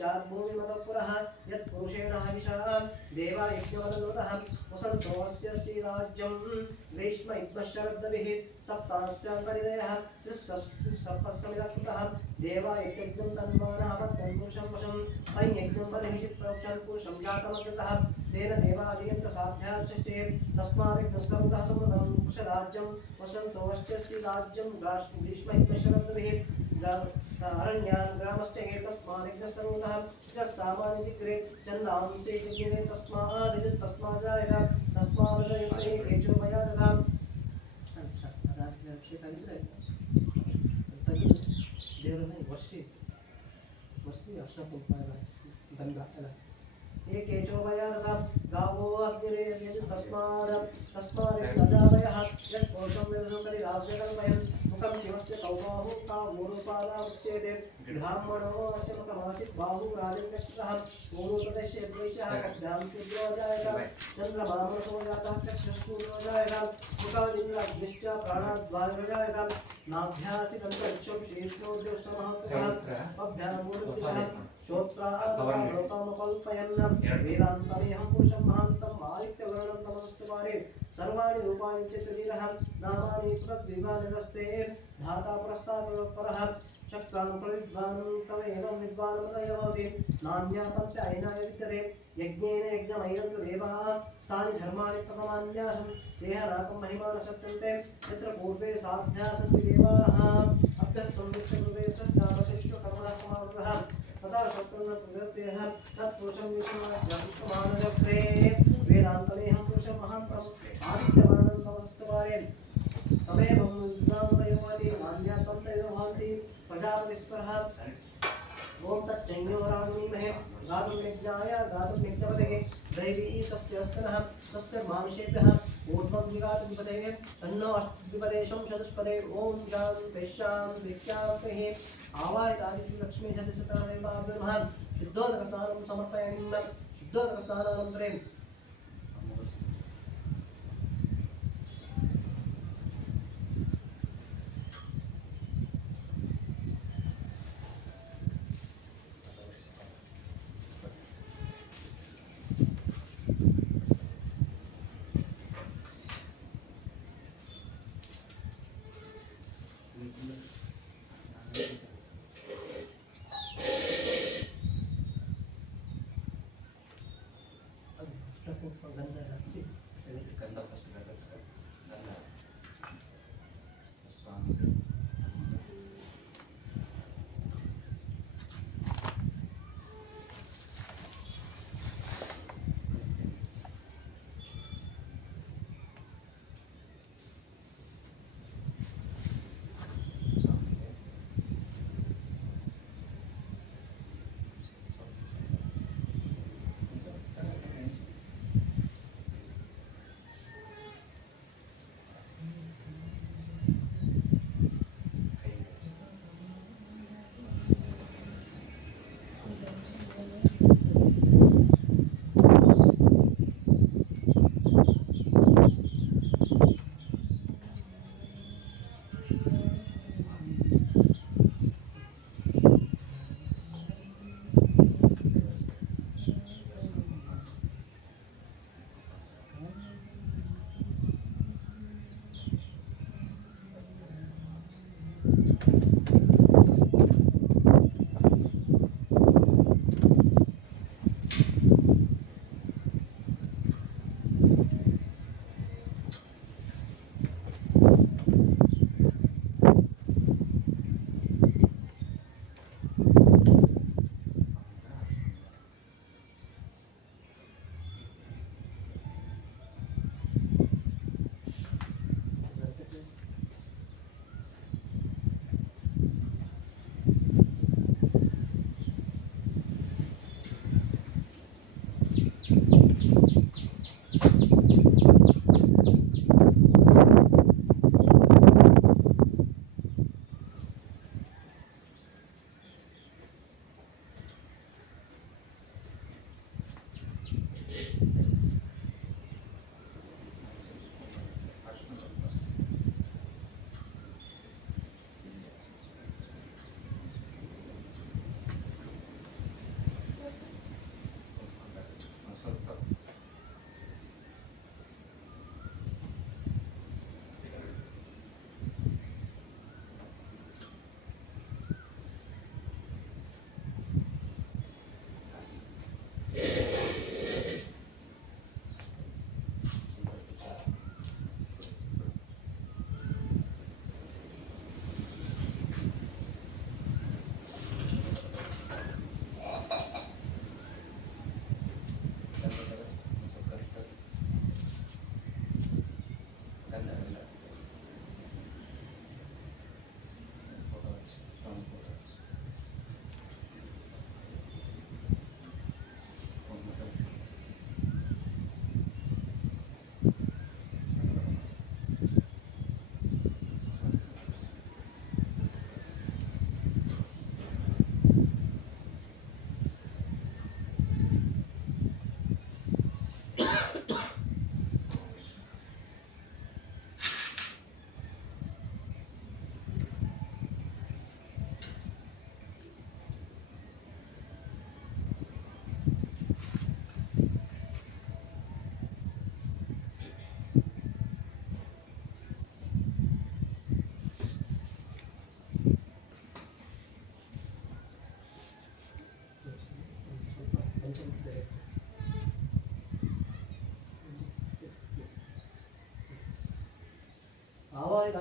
पश्चात् भूमिमतः पुरः यत्पुरुषेण हविषा देवा यज्ञवदनुतः वसन्तोऽस्य श्रीराज्यं ग्रीष्म इद्मशरद्भिः सप्तास्यान्तरिदयः त्रिसप्तसमिदक्षुतः देवा यज्ञं तन्मानः तन्पुरुषं वशं तं यज्ञं बलिः प्रोक्षन् पुरुषं जातमग्रतः तेन देवादियन्तसाध्याचष्टे तस्मादिग्नस्तरुतः समृतं कुशराज्यं वसन्तोऽस्य श्रीराज्यं ग्रीष्म इद्मशरद्भिः अरण्यान् ग्रामश्च एतस्मादिग्नस्तरुतः सामान्यजिग्रे चन्दांसे जिग्रे तस्माजायत तस्मादयते केचोमया ददाम् ಅಭಿಷೇಕ ಆಗಿದ್ರೆ ತೆಗೆದು ದೇವರನ್ನ ವರ್ಷಿ ಅರ್ಶನ ಕುಂಕುಮ ಎಲ್ಲ ಗಂಧ ಎಲ್ಲ ये केचोमया ददां गावो अग्निरे तस्मादजावयः यत्कोशं निर्दुकरिराव्यकल्पयन् मुखं शिवस्य कौबाहु कावोरुपादा उच्यते ब्राह्मणो अस्य मुखमासीत् बाहु राजन्यक्षतः पूर्वप्रदेशे द्वेषः कभ्यां शूद्रो जायत चन्द्रमामसो जातः चक्षुष्सूर्यो जायत मुखादिन्द्राग्निश्च प्राणाद्वायो जायत नाभ्यासितन्तरिक्षं शीर्षोद्योषमहत्तः अभ्यां मूर्तिः श्रोत्रालोकामकल्पयन् वेदान्तमेहं पुरुषं महान्तम् आदित्यवर्णं तमस्तु पारे सर्वाणि रूपाणि च त्रिवीरः नामानि तद्विभानिरस्ते धाता पुरस्तात्परः चक्रान् प्रविद्वान् तमेवं विद्वानमतयो भवति नान्यापत्य अयनाय विद्यते यज्ञेन यज्ञमैनं तु देवाः स्थानि धर्माणि प्रथमान्यासं देहनाकं महिमानः सत्यन्ते यत्र पूर्वे साध्या सन्ति देवाः अभ्यस्तं विश्वपूर्वे सच्चावशिष्यकर्मणः समावृतः तथा शत्रुन प्रवृत्तेः तत्पुरुषं विष्णुमानजप्रे वेदान्तमेहं पुरुषं महान्तम् आदित्यवर्णं तमस्तवारे तमेवं विद्वानमयोवति नान्यात्मन्तयो भवन्ति प्रजापतिस्परः ओम तच्चैयोराणीमहे गातुं यज्ञाय गातुं यज्ञपतये दैवी सत्यस्तनः तस्य मानुषेभ्यः ऊर्ध्वं विगातुं पतये तन्नो अष्टद्विपदेशं चतुष्पदे ओम शान्तिः आवायतादि श्रीलक्ष्मी सत्यसतदेवाभ्यः शुद्धोदकस्नानं समर्पयामि शुद्धोदकस्नानानन्तरे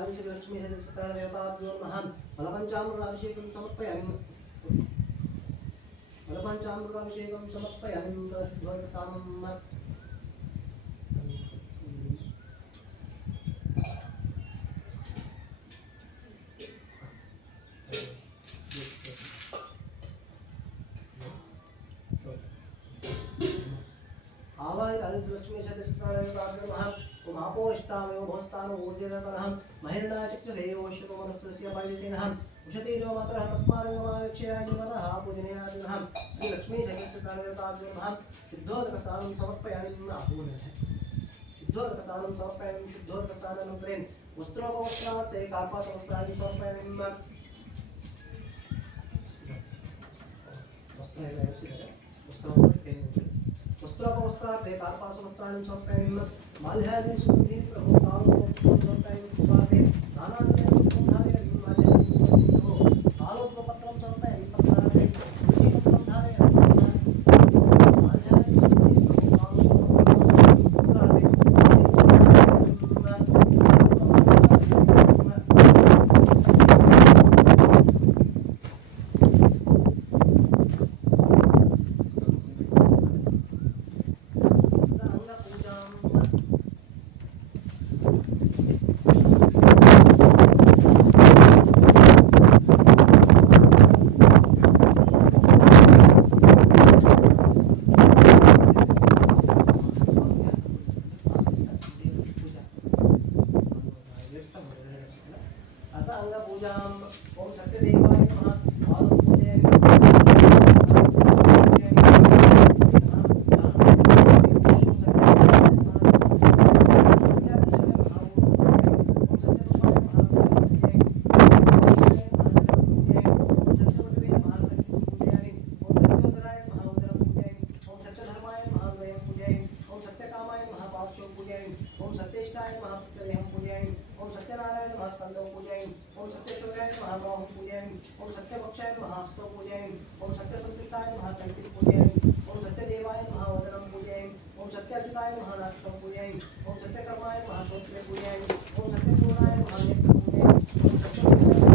आदिशक्तिलक्ष्मी सत्यनारायणदेवताभ्यो नमः फलपञ्चामृताभिषेकं समर्पयामि फलपञ्चामृताभिषेकं समर्पयामि शुद्धोदकस्थानं आवाय आदिशक्तिलक्ष्मी सत्यनारायणदेवताभ्यो नमः ओम आपोष्टामेव भवस्तानो ऊर्जनतरः महिरणाचक्रधेयोश्यतोमनस्य पायितेनः उषतेजो मातरः तस्मादेवमाक्षयानिमतः पूजनीयादिनः श्रीलक्ष्मी सत्यनारायणदेवताभ्यो नमः शुद्धोदकस्थानं समर्पयामि शुद्धोदकस्थानं समर्पयामि शुद्धोदकस्थानानन्तरं वस्त्रोपवस्त्रार्थे कार्पासवस्त्राणि समर्पयामि वस्त्रोपवस्त्रार्थे कार्पासवस्त्राणि समर्पयामि माल्यादि सुगन्धि प्रभो कालोपपत्रं समर्पयामि नानान्य सुगन्धानि माल्यादि सुगन्धि प्रभो कालोपपत्रं समर्पयामि पत्रार्थे तुलसीपत्रं धारयामि माल्यादि सुगन्धि प्रभो कालोपपत्रार्थे ओम सत्यदेवाय नमः पादं पूजयामि ओम सत्येष्टाय महापुत्रदेहं पूजयामि ओम सत्यनारायण महास्कंदं पूजयामि ओम सत्यशौर्याय महाबाहुं पूजयामि ओम सत्यपक्षाय महाहस्तं पूजयामि ओम सत्यसंतुष्टाय महाकंठं पूजयामि ओम सत्यदेवाय महावदनं पूजयामि ओम सत्याच्युताय महानास्तं पूजयामि ओम सत्यकर्माय महाश्रोत्रे पूजयामि ओम सत्यपूर्णाय महानेत्रं पूजयामि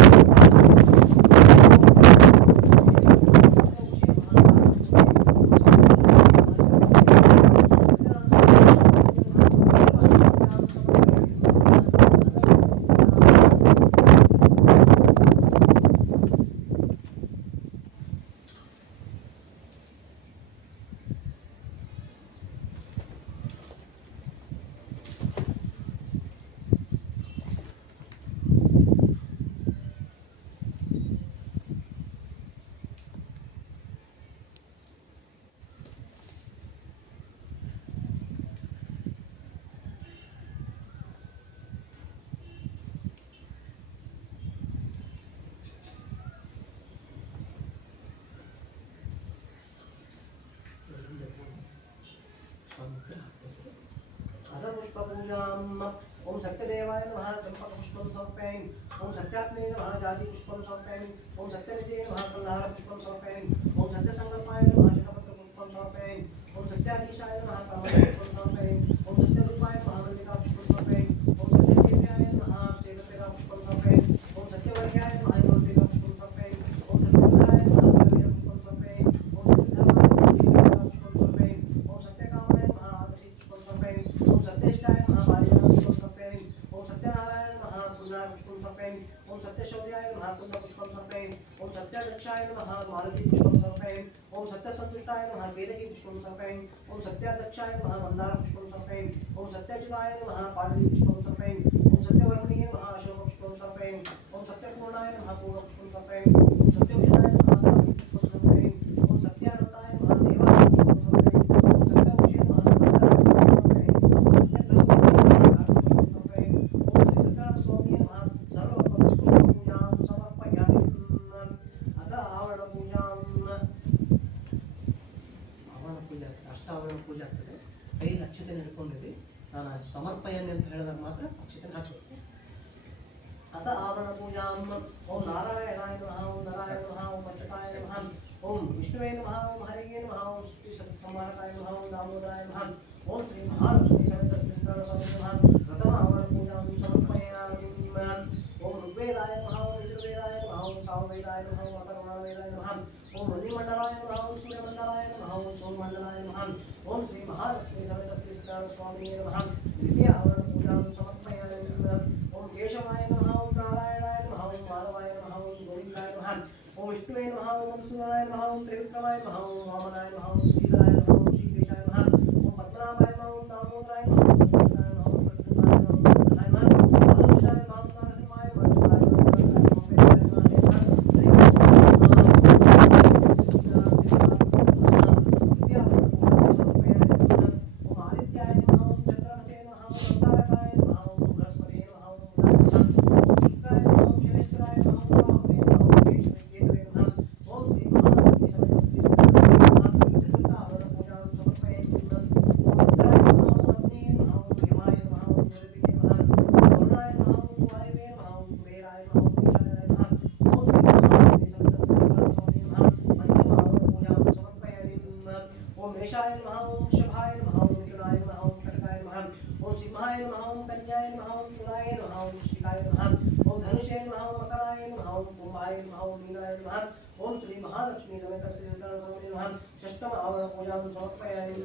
ओम ओम सत्यदेवाय नमः चंपकपुष्पं समर्पयामि ओम सत्यात्मने नमः जाजिपुष्पं समर्पयामि ओम सत्यनिधये नमः कल्हारपुष्पं समर्पयामि ओम सत्यसंकल्पाय नमः शतपत्रपुष्पं समर्पयामि ओम सत्याधीशाय नमः कामपुष्पं समर्पयामि ओम सत्यरूपाय नमः मल्लिकापुष्पं समर्पयामि ओम सत्यसेव्याय नमः सेवकापुष्पं समर्पयामि ओम सत्यवर्याय नमः मल्लिकापुष्पं समर्पयामि ओम सत्यधराय नमः कल्हारपुष्पं समर्पयामि ओम सत्यधर्माय नमः पुष्पं समर्पयामि ओम सत्यकामाय नमः आदर्शपुष्पं समर्पयामि ओम सत्येष्टाय नमः बालिकापुष्पं समर्पयामि ओम सत्यनारायण नमः पुण्यपुष्पं समर्पयामि ओम सत्यशौर्याय नमः कुन्दपुष्पं समर्पयामि ओम सत्याध्यक्षाय नमः मालतीपुष्पं समर्पयामि ओम सत्यसंतुष्टाय नमः केतकीपुष्पं समर्पयामि ओम सत्याध्यक्षाय नमः मन्दारपुष्पं समर्पयामि ओम सत्याच्युताय नमः पाटलीपुष्पं समर्पयामि ओम सत्यवर्मणीय नमः अशोकपुष्पं समर्पयामि ओम सत्यपूर्णाय नमः पूर्णपुष्पं समर्पयामि ओम सत्यौषधाय नमः पाटलीपुष्पं समर्पयामि ओम सत्यानन्ताय नमः देवापुष्पं समर्पयामि ओम सत्यौषधे नमः समर्पयामि समर्पयामि ಅಂತ ಹೇಳಿದಾಗ ಮಾತ್ರ ಅಕ್ಷತೆ ಹಾಕಬೇಕು ಅದ ಆವರಣ ಪೂಜಾಂ ಓಂ ನಾರಾಯಣಾಯ ನಮಃ ಓಂ ನಾರಾಯಣ ನಮಃ ಓಂ ಪಂಚಕಾಯ ನಮಃ ಓಂ ವಿಷ್ಣುವೇ ನಮಃ ಓಂ ಹರಿಗೆ ನಮಃ ಓಂ ಶ್ರೀ ಸತ್ಯ ಸಂಹಾರಕಾಯ ನಮಃ ಓಂ ದಾಮೋದರಾಯ ನಮಃ ಓಂ ಶ್ರೀ ಮಹಾಲಕ್ಷ್ಮೀ ಸಮೇತ ಶ್ರೀ ನಮಃ ಪ್ರಥಮ ಆವರಣ ಪೂಜಾಂ ಸಮರ್ಪಯಾಮಿ वेदाय नमः ओम अथर्वणाय वेदाय नमः ओम मणिमंडलाय नमः ओम सूर्यमंडलाय नमः ओम सोममंडलाय नमः ओम श्री महालक्ष्मी समेत श्री सत्यनारायण स्वामी नमः द्वितीय आवरण पूजां समर्पयामि ओम केशवाय नमः ओम नारायणाय नमः ओम माधवाय नमः ओम गोविंदाय नमः ओम विष्णुवे नमः ओम मधुसूदनाय नमः ओम त्रिविक्रमाय नमः ओम वामनाय नमः ओम श्रीधराय नमः ओम श्रीकेशाय नमः ओम पद्मनाभाय नमः ओम दामोदराय नमः ओम संकीर्तनाय नमः ओम प्रद्युम्नाय नमः ओम प्रद्युम्नाय नमः माधवजाय नमः ओम नरसिंहाय नमः ओम शिवाय नमः ओम वेदाय नमः ओम आदित्याय नमः ओम चंद्रमसे नमः ओम अंगारकाय नमः ओम बृहस्पते नमः ओम बुधाय नमः ओम शुक्राय नमः ओम शनेश्वराय नमः ओम राहुवे नमः ओम केतवे नमः ओम श्री महालक्ष्मी समेत श्री सत्यनारायण नमः चतुर्थ आवरण पूजां समर्पयामि ओम रुद्राय नमः ओम अग्नये नमः ओम यमाय नमः ओम जगते नमः ओम वरुणाय नमः ओम वायवे नमः ओम कुबेराय नमः ओम ईशानाय नमः ओम श्री महालक्ष्मी समेत श्री सत्यनारायण स्वामी नमः पंचम आवरण पूजां समर्पयामि ओम मेषाय नमः ओम वृषभाय नमः ओम मिथुनाय नमः ओम कर्काय नमः ओम सिंहाय नमः ओम कन्याय नमः ओम तुलाय नमः ओम वृश्चिकाय नमः ओम धनुषे नमः ओम मकराय नमः ओम कुंभाय नमः ओम मीनाय नमः ओम श्री महालक्ष्मी समेत श्री सत्यनारायण स्वामी नमः षष्ठम आवरण पूजां समर्पयामि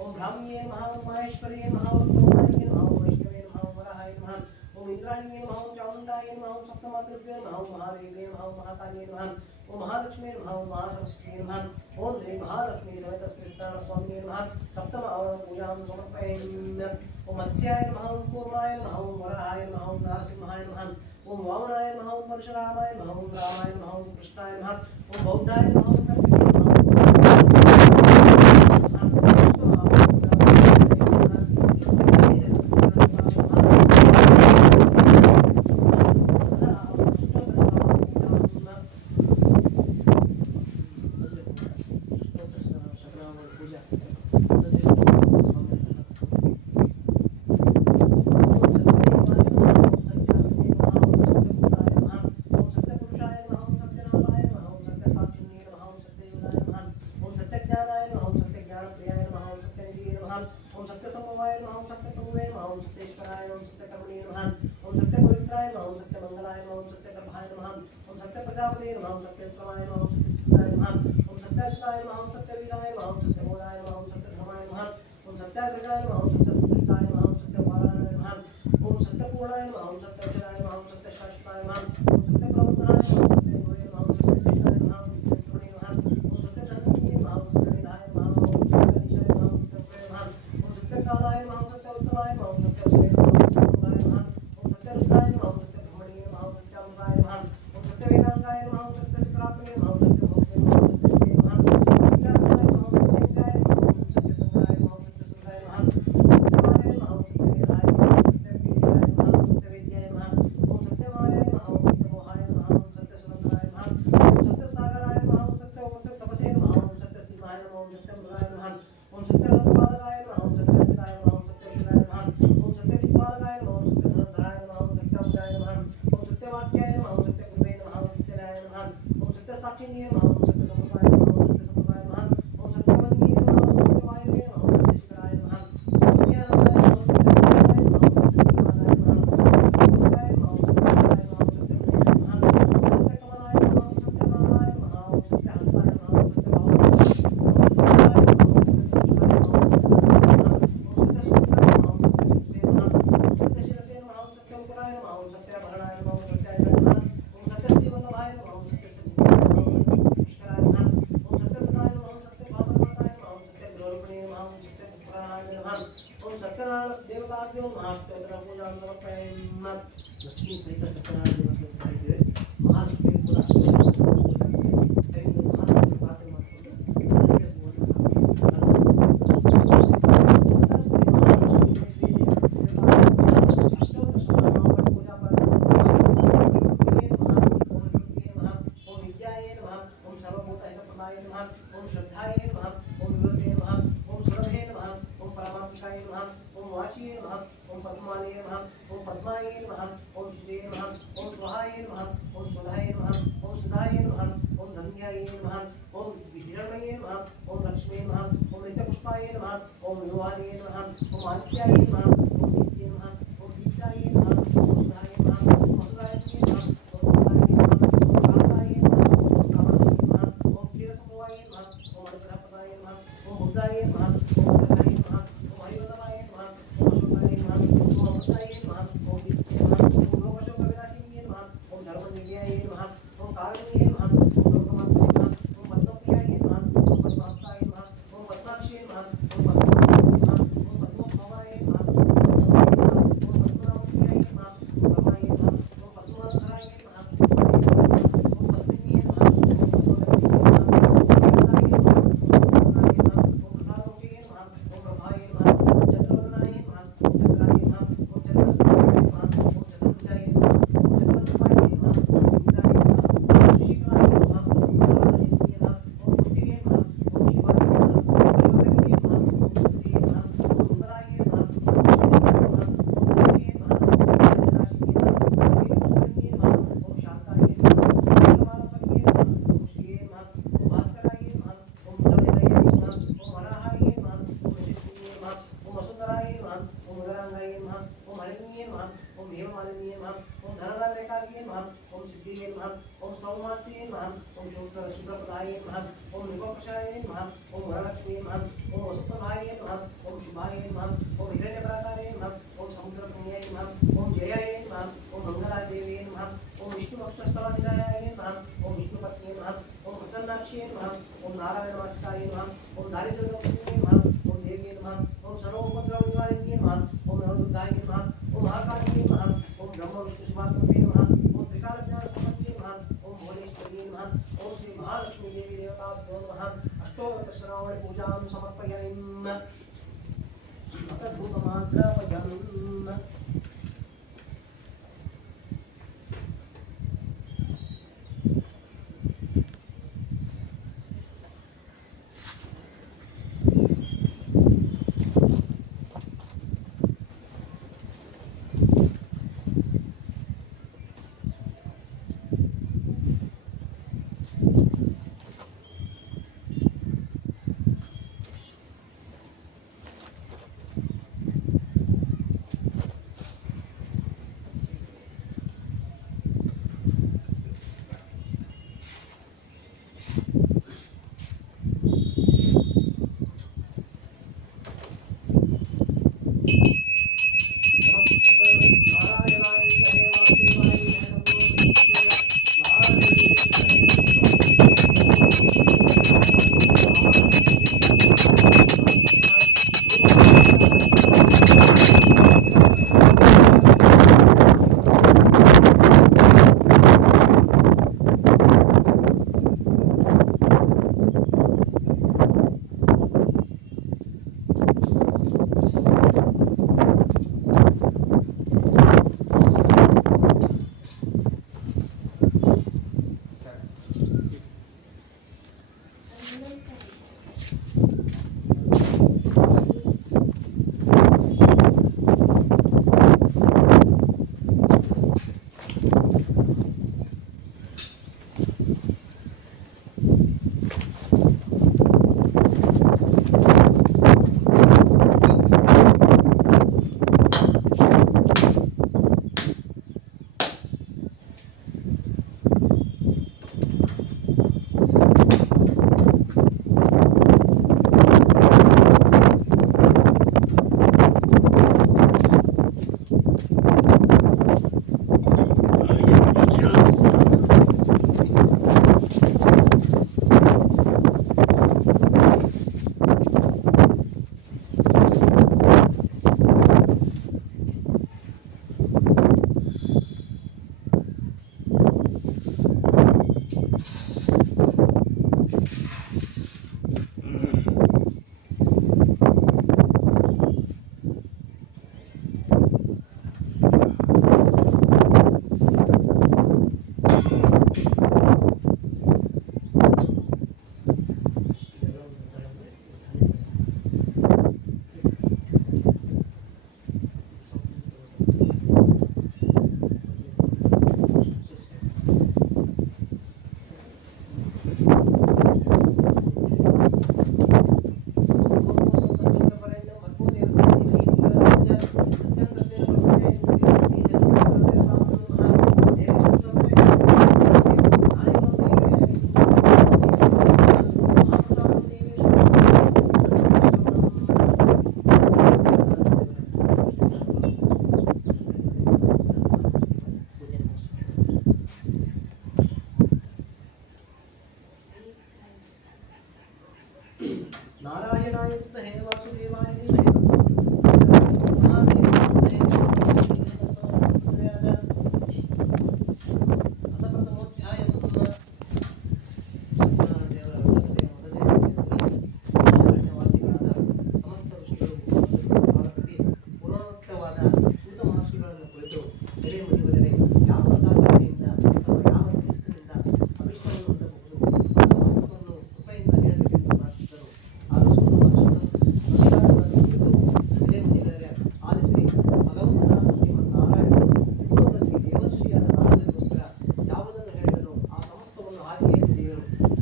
ओम ब्राह्म्ये नमः ओम महेश्वर्ये नमः ओम गौराये नमः ओम वैष्णवे नमः ओम वराहाय नमः ओम इंद्राण्ये नमः ओम चामुण्डाय नमः ओम सप्तमातृभ्यो नमः ओम महादेव्ये नमः ओम महाकाल्ये नमः ओम महालक्ष्मी नमः ओम महासरस्वती नमः ओम श्री महालक्ष्मी समेत श्री सत्यनारायण स्वामी नमः सप्तम आवरण पूजां समर्पयामि ओम मत्स्याय नमः ओम कूर्माय नमः ओम वराहाय नमः ओम नरसिंहाय नमः ओम वामनाय नमः ओम परशुरामाय नमः ओम रामाय नमः ओम कृष्णाय नमः ओम बौद्धाय नमः ओम कपिले नमः ओम पूजा ओम सत्य संभवाय नमः ओम सत्य प्रभुवे नमः ओम सत्येश्वराय ओम सत्य कर्मणे नमः ओम सत्य पवित्राय नमः ओम सत्य मंगलाय नमः ओम सत्य गर्भाय नमः ओम सत्य प्रजापते नमः ओम सत्य उत्तमाय नमः ओम सत्य सिद्धाय नमः ओम सत्य अच्युताय नमः ओम सत्य वीराय नमः ओम सत्य बोधाय नमः ओम सत्य धर्माय नमः ओम सत्याग्रजाय नमः ओम सत्य सत्युष्टाय नमः ओम सत्य वाराय नमः ओम सत्य पूर्णाय नमः ओम सत्य विजयाय नमः ओम सत्य शाश्वताय नमः ओम सत्य प्रवर्तनाय नमः ओम सत्य गुरुवे नमः ओम सत्य कृष्णाय नमः ओम सत्य गुरुवे नमः ओम सत्य धर्मज्ञे नमः ओम सत्य विधाय नमः ओम सत्य गणेशाय नमः ओम सत्य प्रिय नमः ओम सत्य कालाय नमः ओम सत्य उत्सवाय नमः ओम सत्य वसवे नमः ओम सत्य मंगलाय नमः ओम सत्य रुद्राय नमः ओम सत्य ब्रह्मणे नमः ओम सत्य अमृताय नमः ओम सत्य वेदांगाय नमः ओम सत्य चित्रात्मने नमः ओम सत्य भोक्ते नमः ओम सत्य शिवे नमः ओम सत्य अमृताय नमः ओम सत्य इंद्राय नमः ओम सत्य संग्राय नमः ओम सत्य सुंदराय नमः ओम सत्य वाय नमः ओम सत्य वेदाय नमः ओम सत्य पीठाय नमः ओम सत्य वेद्याय नमः ओम सत्य मायाय नमः ओम सत्य मोहाय नमः ओम सत्य सुरंदराय नमः ओम सत्य सागराय नमः ओम सत्य तपसे नमः ओम सत्य स्थिमाय नमः ओम सत्य मृगाय नमः ओम सत्य लोकपालकाय नमः ओम सत्य स्थिताय नमः ओम सत्य विशुद्धाय नमः ओम सत्य दिक्पालकाय नमः ओम सत्य धनुर्धराय नमः ओम सत्य अभुजाय नमः ओम सत्य वाक्याय नमः ओम सत्य गुरुवे नमः ओम सत्य न्यायाय नमः ओम सत्य साक्षिण्ये नमः ओम सत्य समृद्धाय नमः ओम सत्य समृद्धाय नमः ओम सत्य वन्ये नमः ओम सत्य वायुवे नमः ओम सत्य शिखराय नमः ओम सत्य अनन्ताय नमः ओम सत्य विद्याय नमः ओम सत्य श्रीपादाय नमः ओम सत्य सुखाय नमः ओम सत्य विद्याय नमः ओम सत्य विनयाय नमः ओम सत्य कमलाय नमः ओम सत्य मालाय नमः ओम सत्य हस्ताय नमः ओम सत्य बाहुवाय नमः ओम सत्य पादाय नमः ओम सत्य चक्षुषाय नमः ओम सत्य नयनाय नमः ओम सत्य सूत्राय नमः ओम सत्य शिरसे नमः ओम सत्य शिरसे नमः ओम सत्य मुकुटाय नमः ओम सत्य आभरणाय नमः ओम सत्य आयुधाय नमः ओम सत्य श्रीवल्लभाय नमः ओम सत्य सच्चिदाय नमः ओम सत्य पुष्कराय नमः ओम सत्य दुर्गाय नमः ओम सत्य भावनाय नमः ओम सत्य गृहरूपिणे नमः ओम सत्य पुत्राणाय नमः ओम सत्यनारायण देवताभ्यो महाष्टोत्तर पूजां समर्पयामि लक्ष्मी सहित सत्यनारायण देवते ಇದ್ದೇವೆ ಮಹಾಲಕ್ಷ್ಮಿ ಕೂಡ ಕೈಯಿಂದ ಮಹಾಲಕ್ಷ್ಮಿ ಪ್ರಾರ್ಥನೆ ಮಾಡಿಕೊಂಡು ಮನೆಗೆ ಹೂವನ್ನು ओम विद्याय नमः ओम सर्वभूत हितप्रदाय नमः ओम श्रद्धाय नमः ओम विवेके नमः ओम सुरभे नमः ओम परमात्माय नमः ओम वाचिये नमः ओम पद्मालये नमः ओम पद्माय नमः ओम श्रीये नमः ओम स्वाहाय नमः ओम स्वधाय नमः ओम सुधाय नमः ओम धन्याय नमः ओम हिरण्मये नमः ओम लक्ष्मी नमः ओम नित्यपुष्पाय नमः ओम विवाहाय नमः ओम आदित्याय नमः ओम नित्ये नमः ओम दीप्ताय नमः ओम सुधाय नमः ओम मधुराय नमः ओम नमः ओम कारुण्ये नमः ओम लोकमात्रे नमः ओम पद्मप्रियाय नमः ओम पद्मास्ताय नमः ओम पद्माक्षे नमः ओम पद्मनाभाय नमः ओम पद्मोपमाय नमः ओम पद्मनाभप्रियाय नमः ओम रमाय नमः ओम पद्मनाभराय नमः ओम पद्मिन्ये नमः ओम पद्मनाभप्रियाय नमः ओम प्रसादोके नमः ओम प्रभाय नमः ओम चंद्रवदनाय नमः ओम चंद्राय नमः ओम चंद्रसूर्याय नमः ओम चतुर्भुजाय नमः ओम चतुर्रूपाय नमः ओम इंद्राय नमः ओम ऋषिकलाय नमः ओम नारायणाय नमः ओम पुष्टिये नमः ओम शिवाय नमः ओम शिवकरिये नमः ओम सुतिये नमः ओम सुंदराय नमः ओम श्रीये नमः ओम धन्ये नमः ओम धनराशिये नमः ओम वीरपुत्रये नमः ओम शांताय नमः ओम नीलमालपये नमः ओम श्रिये नमः ओम भास्कराय नमः ओम मुदलिताय नमः ओम वराहाय नमः ओम यशस्विये नमः ओम वसुंधराय नमः ओम उदरांगाय नमः ओम हरिण्ये नमः ओम हेममालिन्ये नमः ओम धनधान्यकार्ये नमः ओम सिद्धिये नमः ओम स्तवमात्रे नमः ओम शुक्रप्रदाय नमः ओम निपक्षाय नमः ओम वरलक्ष्मी नमः ओम वसुप्रदाय नमः ओम शुभाय नमः ओम हिरण्यप्राकारे नमः ओम समुद्रप्रियाय नमः ओम जयाय नमः ओम मंगलादेवे नमः ओम विष्णुभक्तस्थलनिलयाय नमः ओम विष्णुपत्न्ये नमः ओम प्रसन्नाक्षे नमः ओम नारायणवासिताय नमः ओम दारिद्र्यलोकिन्ये नमः ओम देव्ये नमः ओम सर्वोपद्रवनिवारिण्ये नमः ओम नवदुर्गाय नमः ओम महाकालिन्ये नमः ओम ब्रह्म विष्णु शिवात्मके नमः ओम त्रिकालज्ञानसम्पन्ने नमः ओम भुवनेश्वर्ये नमः ओम श्री महालक्ष्मी देवी देवताभ्यो नमः अष्टोत्तरश्रावण पूजां समर्पयामि अतद्भूतमात्रापयामि ಸರ್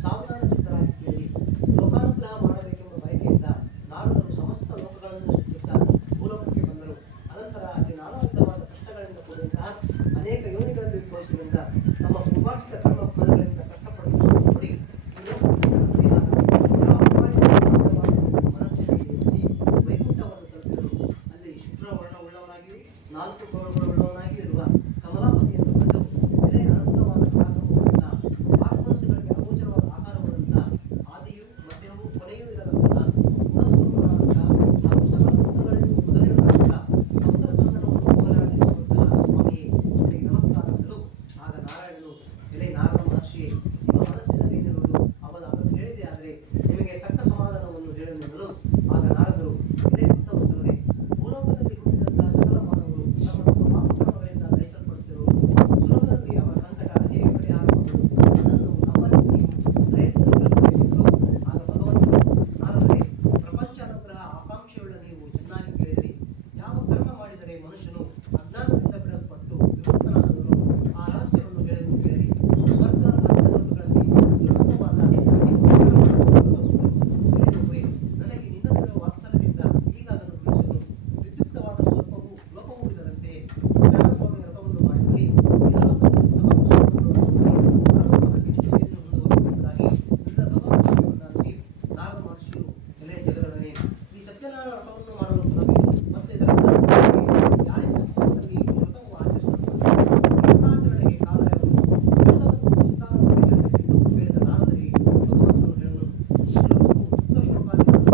ಸಾವಧಾನ ಚಿತ್ತರಾಗಿ ಕೇಳಿ. ಲೋಕಾನುಗ್ರಹ ಮಾಡಬೇಕೆಂಬ ಬಯಕೆಯಿಂದ ನಾರದರು ಸಮಸ್ತ ಲೋಕಗಳನ್ನು ಸುತ್ತುತ್ತಾ ಭೂಲೋಕಕ್ಕೆ ಬಂದರು. ಅನಂತರ ಅಲ್ಲಿ ನಾನಾ ವಿಧವಾದ ಕಷ್ಟಗಳಿಂದ ಕೂಡಿದಂತಹ ಅನೇಕ ಯೋನಿಗಳಲ್ಲಿ ಉದ್ಭವಿಸಿದ್ದರಿಂದ ತಮ್ಮ ಪೂರ್ವಾರ್ಜಿತ ಕರ್ಮ ಫಲಗಳಿಂದ ಕಷ್ಟಪಡುವುದನ್ನು ನೋಡಿ ಮನಸ್ಸಿನಲ್ಲಿ ಇರಿಸಿ ವೈಕುಂಠವನ್ನು ತಲುಪಿದರು. ಅಲ್ಲಿ ಶುಭ್ರವರ್ಣವುಳ್ಳವನಾಗಿಯೂ 4 ತೋಳುಗಳುಳ್ಳವನಾಗಿಯೂ ಇರುವ ಕಮಲಾಪತಿಯನ್ನು ಕಂಡು ಬೆಲೆ ಅನಂತವಾದ ಪರಾಕ್ರಮವುಳ್ಳ ವಾಕ್ಮನಸ್ಸುಗಳಿಗೆ ಅಗೋಚರವಾದ ಆಕಾರವುಳ್ಳಂಥ ಆದಿಯೂ ಮಧ್ಯವೂ ಕೊನೆಯೂ ಇರದಂತಹ ಗುಣಸ್ವರೂಪನಾದಂತಹ ಹಾಗೂ ಸಕಲ ಭೂತಗಳಿಗೂ ಮೊದಲಿರುವಂತಹ ಭಕ್ತರ ಸಂಕಟವನ್ನು ಹೋಗಲಾಡಿಸುವಂತಹ ಸ್ವಾಮಿಯೇ ನಿನಗೆ ನಮಸ್ಕಾರಗಳು. ಆಗ ನಾರಾಯಣನು, ಎಲೆ ನಾರದ ಮಹರ್ಷಿಯೇ, ನಿಮ್ಮ ಮನಸ್ಸಿನಲ್ಲಿ ಏನಿರುವುದು ಅದನ್ನು ಹೇಳಿದೆ ಆದರೆ ನಿಮಗೆ ತಕ್ಕ ಸಮಾಧಾನವನ್ನು ಹೇಳಲೆಂದಲು. ಆಗ ನಾರದರು, ಎಲೆ ಭಕ್ತವತ್ಸಲರೇ, ಭೂಲೋಕದಲ್ಲಿ ಹುಟ್ಟಿದಂತಹ ಸಕಲ ಮಾನವರು ತಮ್ಮ ತಮ್ಮ ಪಾಪಕರ್ಮಗಳಿಂದ ದಹಿಸಲ್ಪಡುತ್ತಿರುವುದು. ಸುಲಭದಲ್ಲಿ ಅವರ ಸಂಕಟ ಹೇಗೆ ಪರಿಹಾರವಾಗುವುದು ಅದನ್ನು ನಮ್ಮಲ್ಲಿ ನೀವು ದಯತೋರಿಸಬೇಕೆಂದು. ಆಗ ಭಗವಂತನು, ನಾರದರೇ, ಪ್ರಪಂಚಾನುಗ್ರಹ ಆಕಾಂಕ್ಷೆಯುಳ್ಳ ನೀವು ಚೆನ್ನಾಗಿ ಕೇಳಿದಿರಿ. ಯಾವ ಕರ್ಮ ಮಾಡಿದರೆ ಮನುಷ್ಯನು ಅಜ್ಞಾನದಿಂದ ಬಿಡಲ್ಪಟ್ಟು ವಿಮುಕ್ತನಾದನು ಆ ರಹಸ್ಯವನ್ನು ಹೇಳಲು ಕೇಳಿರಿ. ಸ್ವರ್ಗ ಅರ್ಥಲೋಕಗಳಲ್ಲಿ ದುರ್ಗಮವಾದ ನನಗೆ ನಿನ್ನಲ್ಲಿರುವ ವಾತ್ಸಲ್ಯದಿಂದ ಈಗ ಅದನ್ನು ತಿಳಿಸಲು ವಿದ್ಯುಕ್ತವಾದ ಸ್ವಲ್ಪವೂ ಲೋಪವೂ ಇಲ್ಲದಂತೆ ಸತ್ಯನಾರಾಯಣ ಸ್ವಾಮಿ ವ್ರತವನ್ನು ಮಾಡಿದಲ್ಲಿ ಇಹಲೋಕದಲ್ಲಿ ಸಮಸ್ತ ಸುಖವನ್ನು ಅನುಭವಿಸಿ ಪರಲೋಕದಲ್ಲಿ ಶಿಕ್ಷೆಯನ್ನು ಹೊಂದುವುದಾಗಿ ಎಲ್ಲ ಭಗವಂತನನ್ನು ಅರಿಸಿ ನಾರದ ಮಹರ್ಷಿಯು, ಎಲೆ ಜಗದೊಡನೆ, ಈ ಸತ್ಯನಾರಾಯಣ ವ್ರತವನ್ನು ಮಾಡಲು ಬರಬೇಕು. ಮತ್ತೆ ಇದರ ಯಾರಿಂದ ಪೂರ್ವದಲ್ಲಿ ಈ ವ್ರತವು ಆಚರಿಸಲ್ಪಡುತ್ತದೆ. ವ್ರತಾಚರಣೆಗೆ ಕಾಲ ಯಾವುದು ಎಲ್ಲವನ್ನು ವಿಸ್ತಾರವಾಗಿ ಹೇಳಬೇಕೆಂದು ಹೇಳಿದ ನಾರದರಿಗೆ ಭಗವಂತನು ಹೇಳಲು, ಈ ವ್ರತವು ಉಕ್ತ ಶ್ಲೋಕಾದಿಗಳನ್ನು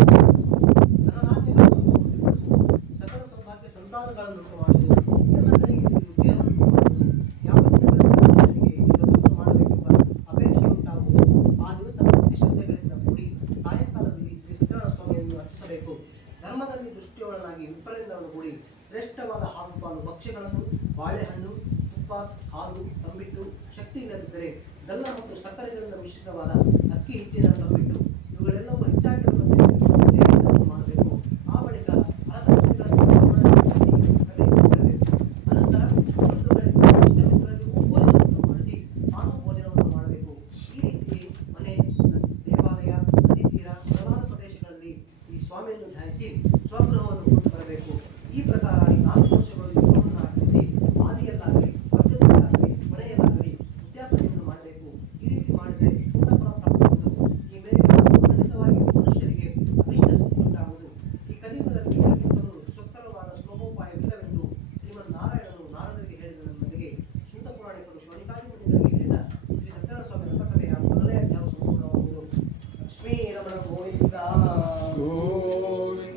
ಧನಧಾನ್ಯಗಳನ್ನು ಸಮೃದ್ಧಿಪಡಿಸುವುದು, ಸಕಲ ಸೌಭಾಗ್ಯ ಸಂತಾನಗಳನ್ನುಂಟು ಮಾಡುವುದು, ಎಲ್ಲ ಕಡೆಗೆ ನೀವು ಜಯವನ್ನು ಮಾಡುವುದು. ಯಾವ ದಿನಗಳಲ್ಲಿ ಮನುಷ್ಯನಿಗೆ ಈ ವ್ರತವನ್ನು ಮಾಡಬೇಕೆಂಬ ಅಪೇಕ್ಷೆ ಉಂಟಾಗುವುದು ಆ ದಿವಸ ಭಕ್ತಿ ಶ್ರದ್ಧೆಗಳಿಂದ ಕೂಡಿ ಸಾಯಂಕಾಲದಲ್ಲಿ ಶ್ರೀ ಸತ್ಯನಾರಾಯಣ ಸ್ವಾಮಿಯನ್ನು ಅರ್ಚಿಸಬೇಕು. ಧರ್ಮದಲ್ಲಿ ದೃಷ್ಟಿಯೊಳನಾಗಿ ವಿಪ್ರರಿಂದವನ್ನು ಕೂಡಿ ಶ್ರೇಷ್ಠವಾದ ಹಾಲು ಪಾಲು ಭಕ್ಷ್ಯಗಳನ್ನು, ಬಾಳೆಹಣ್ಣು, ತುಪ್ಪ, ಹಾಲು, ತಂಬಿಟ್ಟು, ಶಕ್ತಿ ಇಲ್ಲದಿದ್ದರೆ ಬೆಲ್ಲ ಮತ್ತು ಸಕ್ಕರೆಗಳಿಂದ ಮಿಶ್ರಿತವಾದ ಅಕ್ಕಿ ಹಿಟ್ಟಿನ ತಂಬಿಟ್ಟು ಇವುಗಳೆಲ್ಲವೂ ಹೆಚ್ಚಾಗಿರುವಂತೆ ನೈವೇದ್ಯವನ್ನು ಮಾಡಬೇಕು. ಆ ಬಳಿಕ ಅಲಂಕೃತಿಗಳನ್ನು ಕಥೆಯಿಡಬೇಕು. ಅನಂತರ ಬಂಧುಗಳಿಗೂ ಇಷ್ಟಮಿತ್ರರಿಗೂ ಭೋಜನವನ್ನು ಮಾಡಿಸಿ ತಾನು ಭೋಜನವನ್ನು ಮಾಡಬೇಕು. ಈ ರೀತಿ ಮನೆ, ದೇವಾಲಯ, ನದಿ ತೀರ ಮೊದಲಾದ ಪ್ರದೇಶಗಳಲ್ಲಿ ಈ ಸ್ವಾಮಿಯನ್ನು ಧ್ಯಾನಿಸಿ ಸ್ವಗೃಹವನ್ನು ಕೊಟ್ಟು ಬರಬೇಕು. ಈ ಪ್ರಕಾರ ಈ 4 ವರ್ಷಗಳು ಯೋಗವನ್ನು ಆಚರಿಸಿ ಆದಿಯಲ್ಲಾಗಲಿ ಮಧ್ಯದಲ್ಲಾಗಲಿ ಕೊನೆಯಲ್ಲಾಗಲಿ ಉದ್ಯಾಪನೆಯನ್ನು ಮಾಡಬೇಕು. ಈ ರೀತಿ ಮಾಡಿದರೆ ಪೂರ್ಣ ಫಲ ಪ್ರಾಪ್ತಿಸುವುದು. ಈ ಮೇಲೆ ಖಂಡಿತವಾಗಿ ಮನುಷ್ಯರಿಗೆ ಅಭೀಷ್ಟ ಸಿದ್ಧಿ ಉಂಟಾಗುವುದು. ಈ ಕಲಿಯುಗದಲ್ಲಿ ಇದಕ್ಕಿಂತಲೂ ಸುಕರವಾದ ಶ್ಲೋಕೋಪಾಯವಿಲ್ಲವೆಂದು ಶ್ರೀಮನ್ ನಾರಾಯಣನು ನಾರದರಿಗೆ ಹೇಳಿದನೆಂಬುದಕ್ಕೆ ಶೂತ ಪುರಾಣಿಕರು ಶೌನಿಕಾದಿ ಮುನಿಗಳಿಗೆ ಹೇಳಿದ ಶ್ರೀ ಸತ್ಯನಾರಾಯಣ ಸ್ವಾಮಿ ವ್ರತಕಥೆಯ ಮೊದಲನೇ ಅಧ್ಯಾಯವು ಸಂಪೂರ್ಣವಾಗುವುದು. ಲಕ್ಷ್ಮೀ ರಮಣ ಗೋವಿಂದ ಗೋವಿಂದ.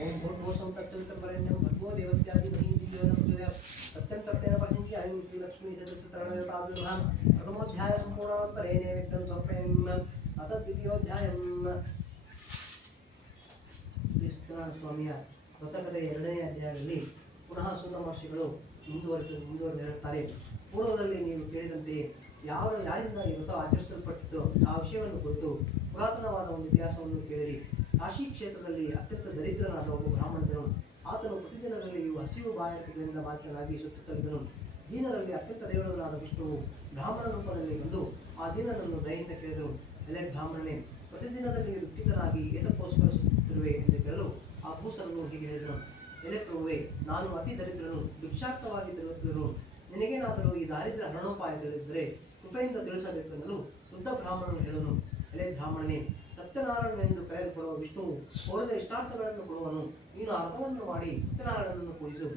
ओम भूर्भुवस्सुं तत्सवितुर्वरेण्यं भर्गो देवस्यादि महीधियो न प्रचोदयात् सत्यं तत्तेन प्रचिन्त्यामि श्रीलक्ष्मी सदस्यतरणताभ्युभां प्रथमोऽध्याय सम्पूर्णावत्तरे नैवेद्यं समर्पयामि अथ द्वितीयोऽध्यायं ಶ್ರೀ ಸ್ವಾಮಿಯ ವ್ರತಕಥೆಯ 2ನೇ ಅಧ್ಯಾಯದಲ್ಲಿ ಪುನಃ ಸೂತ ಮಹರ್ಷಿಗಳು ಮುಂದುವರೆದು ಹೇಳುತ್ತಾರೆ. ಪೂರ್ವದಲ್ಲಿ ನೀವು ಕೇಳಿದಂತೆ ಯಾರಿಂದ ಈ ವ್ರತ ಆಚರಿಸಲ್ಪಟ್ಟಿತ್ತು ಆ ವಿಷಯವನ್ನು ಕುರಿತು ಪುರಾತನವಾದ ಒಂದು ಇತಿಹಾಸವನ್ನು ಕೇಳಿರಿ. ಕಾಶಿ ಕ್ಷೇತ್ರದಲ್ಲಿ ಅತ್ಯಂತ ದರಿದ್ರನಾದ ಒಬ್ಬ ಬ್ರಾಹ್ಮಣನು. ಆತನು ಪ್ರತಿದಿನದಲ್ಲಿಯೂ ಹಸಿವು ಬಾಯಾರಿಕೆಗಳಿಂದ ಬಾಧಿತನಾಗಿ ಸುತ್ತುತ್ತಲಿದ್ದನು. ದೀನರಲ್ಲಿ ಅತ್ಯಂತ ದೇವರನಾದ ವಿಷ್ಣುವು ಬ್ರಾಹ್ಮಣ ರೂಪದಲ್ಲಿ ಬಂದು ಆ ದೀನನನ್ನು ದಯೆಯಿಂದ ಕೇಳಿದನು, ಎಲೆ ಬ್ರಾಹ್ಮಣನೇ, ಪ್ರತಿದಿನದಲ್ಲಿ ದುಃಖಿತನಾಗಿ ಏತಕ್ಕೋಸ್ಕರ ಸುತ್ತುತ್ತಿರುವೆ ಎಂದು ಕೇಳಲು ಆ ಭೂಸರನು ಹೀಗೆ ಹೇಳಿದನು, ಎಲೆ ಪ್ರಭುವೆ, ನಾನು ಅತಿ ದರಿದ್ರನು, ಭಿಕ್ಷಾರ್ಥವಾಗಿ ತಿರುಗುತ್ತಿರುವನು. ನಿನಗೇನಾದರೂ ಈ ದಾರಿದ್ರ್ಯ ಹರಣೋಪಾಯ ತಿಳಿದಿದ್ದರೆ ಕೃಪೆಯಿಂದ ತಿಳಿಸಬೇಕೆಂದಲು ವೃದ್ಧ ಬ್ರಾಹ್ಮಣನು ಹೇಳನು, ಎಲೆ ಬ್ರಾಹ್ಮಣನೇ, ಸತ್ಯನಾರಾಯಣನೆಂದು ಕರೆಯಲ್ಪಡುವ ವಿಷ್ಣುವು ಕೋರಿದ ಇಷ್ಟಾರ್ಥಗಳನ್ನು ಕೊಡುವನು. ನೀನು ಆ ವ್ರತವನ್ನು ಮಾಡಿ ಸತ್ಯನಾರಾಯಣನನ್ನು ಪೂಜಿಸು.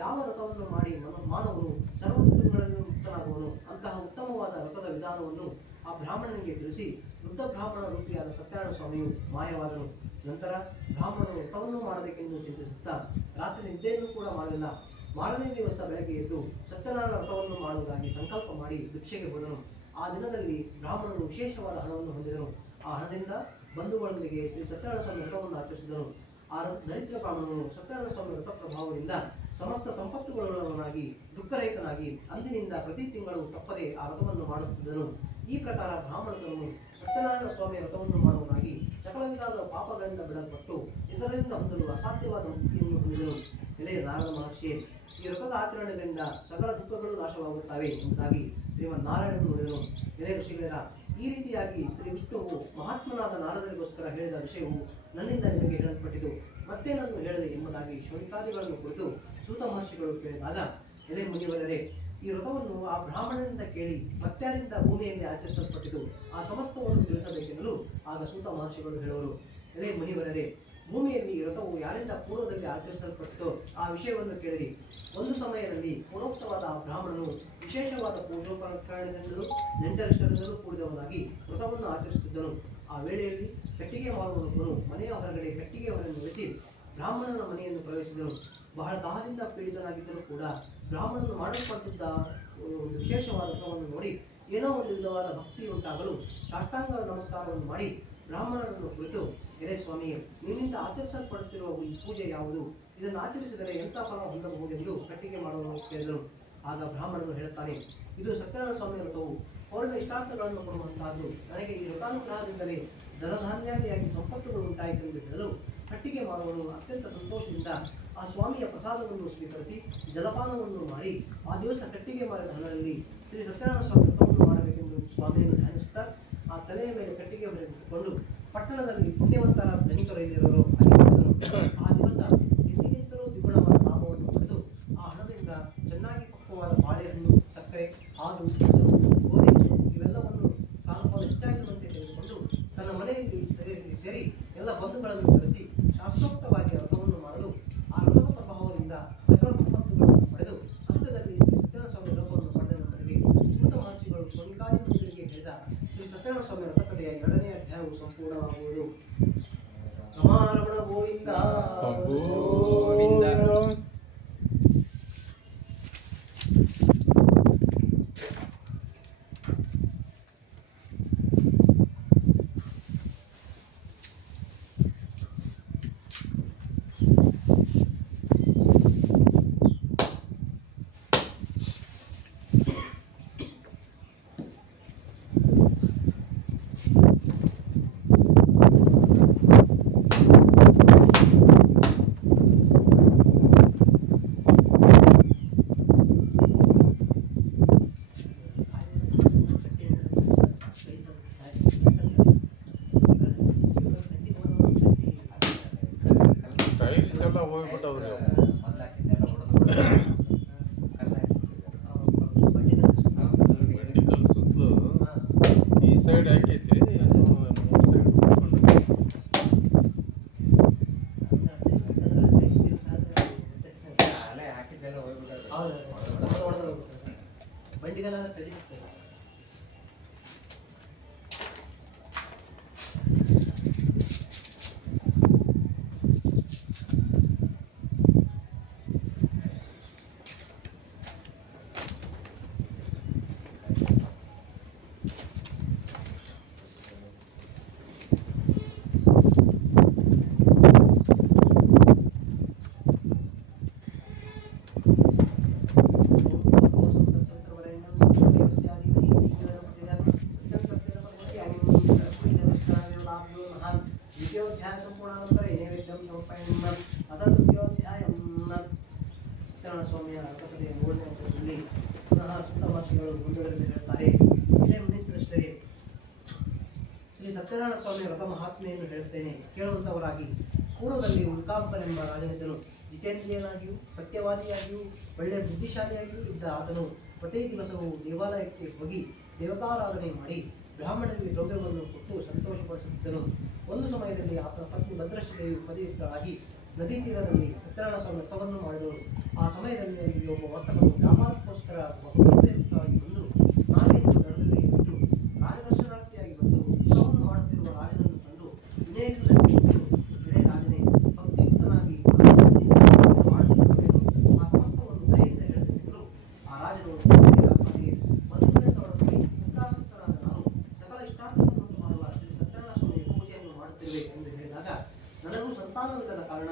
ಯಾವ ವ್ರತವನ್ನು ಮಾಡಿ ಮಾನವನು ಸರ್ವ ದುಃಖಗಳಲ್ಲಿ ಮುಕ್ತನಾಗುವನು. ಅಂತಹ ಉತ್ತಮವಾದ ವ್ರತದ ವಿಧಾನವನ್ನು ಆ ಬ್ರಾಹ್ಮಣನಿಗೆ ತಿಳಿಸಿ ವೃದ್ಧ ಬ್ರಾಹ್ಮಣ ರೂಪಿಯಾದ ಸತ್ಯನಾರಾಯಣ ಸ್ವಾಮಿಯು ಮಾಯವಾದನು. ನಂತರ ಬ್ರಾಹ್ಮಣನು ವ್ರತವನ್ನು ಮಾಡಬೇಕೆಂದು ಚಿಂತಿಸುತ್ತಾ ರಾತ್ರಿ ನಿದ್ದೆಯನ್ನು ಕೂಡ ಮಾಡಲಿಲ್ಲ. ಮಾರನೇ ದಿವಸ ಬೆಳಗ್ಗೆ ಎದ್ದು ಸತ್ಯನಾರಾಯಣ ವ್ರತವನ್ನು ಮಾಡುವುದಾಗಿ ಸಂಕಲ್ಪ ಮಾಡಿ ಭಿಕ್ಷೆಗೆ ಹೋದನು. ಆ ದಿನದಲ್ಲಿ ಬ್ರಾಹ್ಮಣನು ವಿಶೇಷವಾದ ಹಣವನ್ನು ಹೊಂದಿದನು. ಆ ಹಣದಿಂದ ಬಂಧುಗಳೊಂದಿಗೆ ಶ್ರೀ ಸತ್ಯನಾರಾಯಣ ಸ್ವಾಮಿ ವ್ರತವನ್ನು ಆಚರಿಸಿದನು. ಆ ದರಿದ್ರ ಬ್ರಾಹ್ಮಣನು ಸತ್ಯನಾರಾಯಣ ಸ್ವಾಮಿ ವ್ರತ ಪ್ರಭಾವದಿಂದ ಸಮಸ್ತ ಸಂಪತ್ತುಗಳವನಾಗಿ ದುಃಖರಹಿತನಾಗಿ ಅಂದಿನಿಂದ ಪ್ರತಿ ತಿಂಗಳು ತಪ್ಪದೆ ಆ ವ್ರತವನ್ನು ಮಾಡುತ್ತಿದ್ದನು. ಈ ಪ್ರಕಾರ ಬ್ರಾಹ್ಮಣನು ಸತ್ಯನಾರಾಯಣ ಸ್ವಾಮಿಯ ವ್ರತವನ್ನು ಮಾಡುವನಾಗಿ ಸಕಲ ವಿಧದ ಪಾಪಗಳಿಂದ ಬಿಡಲ್ಪಟ್ಟು ಇದರಿಂದ ಹೊಂದಲು ಅಸಾಧ್ಯವಾದ ಮುಕ್ತಿಯನ್ನು ಹೊಂದಿದನು. ಎಲೆ ನಾರದ ಮಹರ್ಷಿಯೇ, ಈ ವ್ರತದ ಆಚರಣೆಗಳಿಂದ ಸಕಲ ದುಃಖಗಳು ನಾಶವಾಗುತ್ತವೆ ಎಂಬುದಾಗಿ ಶ್ರೀಮನ್ನಾರಾಯಣನು ನುಡಿದನು. ಎಲೆ ಋಷಿಗಳರ, ಈ ರೀತಿಯಾಗಿ ಶ್ರೀ ವಿಷ್ಣುವು ಮಹಾತ್ಮನಾದ ನಾರದರಿಗೋಸ್ಕರ ಹೇಳಿದ ವಿಷಯವು ನನ್ನಿಂದ ನಿಮಗೆ ಹೇಳಲ್ಪಟ್ಟಿತು, ಮತ್ತೆ ನಾನು ಹೇಳದೆ ಎಂಬುದಾಗಿ ಶೌನಿಕಾದಿಗಳನ್ನು ಕುರಿತು ಸೂತ ಮಹರ್ಷಿಗಳು ಕೇಳಿದಾಗ, ಎಲೆ ಮುನಿವರರೇ, ಈ ವ್ರತವನ್ನು ಆ ಬ್ರಾಹ್ಮಣನಿಂದ ಕೇಳಿ ಮತ್ಯಾರಿಂದ ಭೂಮಿಯಲ್ಲಿ ಆಚರಿಸಲ್ಪಟ್ಟಿತು, ಆ ಸಮಸ್ತವನ್ನು ತಿಳಿಸಬೇಕೆಂದಲು ಆಗ ಸೂತ ಮಹರ್ಷಿಗಳು ಹೇಳುವರು. ಎಲೆ ಮುನಿವರರೇ, ಭೂಮಿಯಲ್ಲಿ ಈ ವ್ರತವು ಯಾರಿಂದ ಪೂರ್ವದಲ್ಲಿ ಆಚರಿಸಲ್ಪಟ್ಟಿತೋ ಆ ವಿಷಯವನ್ನು ಕೇಳಿರಿ. ಒಂದು ಸಮಯದಲ್ಲಿ ಪೂರ್ವೋಕ್ತವಾದ ಆ ಬ್ರಾಹ್ಮಣನು ವಿಶೇಷವಾದ ಪೂಜೋಪಕರಣಗಳಿಂದಲೂ ನೆಂಟರಿಷ್ಟರಿಂದಲೂ ಕೂಡಿದವನಾಗಿ ವ್ರತವನ್ನು ಆಚರಿಸುತ್ತಿದ್ದನು. ಆ ವೇಳೆಯಲ್ಲಿ ಕಟ್ಟಿಗೆ ಮಾರುವವನು ಮನೆಯ ಹೊರಗಡೆ ಕಟ್ಟಿಗೆ ಹೊರಗೆ ನಿಲ್ಲಿಸಿ ಬ್ರಾಹ್ಮಣನ ಮನೆಯನ್ನು ಪ್ರವೇಶಿಸಿದನು. ಬಹಳ ದಾಹದಿಂದ ಪೀಡಿತನಾಗಿದ್ದರೂ ಕೂಡ ಬ್ರಾಹ್ಮಣನು ಮಾಡಲ್ಪಟ್ಟಿದ್ದ ಒಂದು ವಿಶೇಷವಾದ ವ್ರತವನ್ನು ನೋಡಿ ಏನೋ ಒಂದು ವಿಧವಾದ ಭಕ್ತಿ ಉಂಟಾಗಲು ಸಾಷ್ಟಾಂಗ ನಮಸ್ಕಾರವನ್ನು ಮಾಡಿ ಬ್ರಾಹ್ಮಣರನ್ನು ಕುರಿತು, ಎಲೆ ಸ್ವಾಮಿಯೇ, ನಿನ್ನಿಂದ ಆಚರಿಸಲ್ಪಡುತ್ತಿರುವ ಈ ಪೂಜೆ ಯಾವುದು? ಇದನ್ನು ಆಚರಿಸಿದರೆ ಎಂಥ ಫಲ ಹೊಂದಬಹುದೆಂದು ಕಟ್ಟಿಗೆ ಮಾಡುವನು ಕೇಳಿದನು. ಆಗ ಬ್ರಾಹ್ಮಣನು ಹೇಳುತ್ತಾನೆ, ಇದು ಸತ್ಯನಾರಾಯಣ ಸ್ವಾಮಿ ವ್ರತವು ಕೋರಿದ ಇಷ್ಟಾರ್ಥಗಳನ್ನು ಕೊಡುವಂತಹದ್ದು. ನನಗೆ ಈ ವ್ರತಾನುಗ್ರಹದಿಂದಲೇ ಧನಧಾನ್ಯಾದಿಯಾಗಿ ಸಂಪತ್ತುಗಳು ಉಂಟಾಯಿತು ಎಂದು ಹೇಳಲು ಕಟ್ಟಿಗೆ ಮಾಡುವನು ಅತ್ಯಂತ ಸಂತೋಷದಿಂದ ಆ ಸ್ವಾಮಿಯ ಪ್ರಸಾದವನ್ನು ಸ್ವೀಕರಿಸಿ ಜಲಪಾನವನ್ನು ಮಾಡಿ ಆ ದಿವಸ ಕಟ್ಟಿಗೆ ಮಾಡಿದ ಹಣದಲ್ಲಿ ಶ್ರೀ ಸತ್ಯನಾರಾಯಣ ಸ್ವಾಮಿ ವ್ರತವನ್ನು ಮಾಡಬೇಕೆಂದು ಸ್ವಾಮಿಯನ್ನು ಧ್ಯಾನಿಸುತ್ತಾ ಆ ತಲೆಯ ಮೇಲೆ ಕಟ್ಟಿಗೆ ಹೊರಗಿಟ್ಟುಕೊಂಡು ಪಟ್ಟಣದಲ್ಲಿ ಪುಣ್ಯವಂತರ ಧನಿಕರಲ್ಲಿರೋರು ಆ ದಿವಸ ಎಂದಿಗಿಂತಲೂ ದ್ವಿಗುಣವಾದ ಲಾಭವನ್ನು ಪಡೆದು ಆ ಹಣದಿಂದ ಚೆನ್ನಾಗಿ ಪಕ್ವವಾದ ಬಾಳೆಹಣ್ಣು, ಸಕ್ಕರೆ, ಹಾಲು, ಗೋಧಿ ಇವೆಲ್ಲವನ್ನು ತಾನು ಹೆಚ್ಚಾಗಿರುವಂತೆ ತೆಗೆದುಕೊಂಡು ತನ್ನ ಮನೆಯಲ್ಲಿ ಸೇರಿ ಎಲ್ಲ ಬಂಧುಗಳನ್ನು ಕರೆಸಿ ಶಾಸ್ತ್ರೋಕ್ತವಾಗಿ ವ್ರತವನ್ನು ಮಾಡಲು ಆ ವ್ರತದ ಪ್ರಭಾವದಿಂದ ಸಕಲ ಸಂಪತ್ತುಗಳನ್ನು ಪಡೆದು ಅಂತ್ಯದಲ್ಲಿ ಶ್ರೀ ಸತ್ಯನಾರಾಯಣ ಸ್ವಾಮಿ ಲೋಕವನ್ನು ಪಡೆದ ನಂತರಕ್ಕೆ ಸೂತ ಮಹರ್ಷಿಗಳು ಶೌನಿಕಾದಿ ಮುನಿಗಳಿಗೆ ಹೇಳಿದ ಶ್ರೀ ಸತ್ಯನಾರಾಯಣ ಸ್ವಾಮಿ ವ್ರತಕಥೆಯ 2ನೇ ಅಧ್ಯಾಯವು ಸಂಪೂರ್ಣವಾಗುವುದು. ರಮಾರಮಣ ಗೋವಿಂದ ಗೋವಿಂದ. ಟೈಲ್ಸ್ ಎಲ್ಲ ಹೋಗ್ಬಿಟ್ಟವ್ರಿ. ಬಂಡಿಕಲ್ ಸುತ್ತಲೂ ಈ ಸೈಡ್ ಹಾಕೈತಿ, ಇನ್ನು 3 ಸೈಡ್ ಬಂಡಿಗಳೆಲ್ಲ ತಡಿಸುತ್ತೆ. ಅಧ್ಯಾಯ ಸಂಪೂರ್ಣಾನಂತರ ನೈವೇದ್ಯಂ ಸಮರ್ಪಯನ್ನ ತೃತೀಯೋಧ್ಯಾಯಂ ಸತ್ಯನಾರಾಯಣ ಸ್ವಾಮಿಯ ರಥಕಥೆಯ 3ನೇ ಅಧ್ಯಾಯದಲ್ಲಿ ಪುನಃ ಸಪ್ತಮಾಸಿಗಳು ಮುಂದುವರೆದು ಹೇಳ್ತಾರೆ. ಇದೇ ಮುನಿಶ್ರೇಷ್ಠರೇ, ಶ್ರೀ ಸತ್ಯನಾರಾಯಣ ಸ್ವಾಮಿಯ ವ್ರತ ಮಹಾತ್ಮೆಯನ್ನು ಹೇಳುತ್ತೇನೆ, ಕೇಳುವಂಥವರಾಗಿ. ಪೂರ್ವದಲ್ಲಿ ಉಲ್ಕಾಂಬನೆಂಬ ರಾಜನಿದ್ದನು. ಜಿತೇಂದ್ರಿಯನಾಗಿಯೂ ಸತ್ಯವಾದಿಯಾಗಿಯೂ ಒಳ್ಳೆಯ ಬುದ್ಧಿಶಾಲಿಯಾಗಿಯೂ ಇದ್ದ ಆತನು ಪ್ರತಿ ದಿವಸವೂ ದೇವಾಲಯಕ್ಕೆ ಹೋಗಿ ದೇವತಾರಾಧನೆ ಮಾಡಿ ಬ್ರಾಹ್ಮಣರಿಗೆ ದ್ರವ್ಯವನ್ನು ಕೊಟ್ಟು ಸಂತೋಷಪಡಿಸುತ್ತಿದ್ದನು. ಒಂದು ಸಮಯದಲ್ಲಿ ಆತನ ಪತ್ನಿ ಭದ್ರಶ್ರೀಯು ಪದವಿಯುಕ್ತಳಾಗಿ ನದಿ ತೀರದಲ್ಲಿ ಸತ್ಯನಾರಾಯಣ ಸ್ವಾಮಿ ವ್ರತವನ್ನು ಮಾಡಿದಳು. ಆ ಸಮಯದಲ್ಲಿ ಅಲ್ಲಿ ಒಬ್ಬ ವರ್ತಕನು ವ್ಯಾಪಾರಕ್ಕೋಸ್ಕರ ಬಹುಯುಕ್ತವಾಗಿ ಬಂದು ನಾವೇನು ನಡುವೆ ಬಿಟ್ಟು ರಾಜದರ್ಶನಾರ್ಥಿಯಾಗಿ ಬಂದು ವ್ರತವನ್ನು ಮಾಡುತ್ತಿರುವ ರಾಜನನ್ನು ಕಂಡು ವಿನಯದಿಂದ ಕೇಳಿದನು, ಇದೇ ರಾಜನೇ, ಭಕ್ತಿಯುಕ್ತನಾಗಿ ಮಾಡುತ್ತಿರುತ್ತೇನು? ಆ ಸಮಸ್ತವನ್ನು ದಯೆಯಿಂದ ಹೇಳುತ್ತಿದ್ದರು. ಆ ರಾಜನು ಚಿತ್ತಾಸಕ್ತನಾದ ನಾನು ಸಕಲ ಇಷ್ಟಾರ್ಥವನ್ನು ಮಾಡುವ ಶ್ರೀ ಸತ್ಯನಾರಾಯಣ ಸ್ವಾಮಿಯ ಪೂಜೆಯನ್ನು ಮಾಡುತ್ತಿರುವೆ ಎಂದು ಹೇಳಿದಾಗ, ನನಗೂ ಸಂತಾನವಿಲ್ಲದ ಕಾರಣ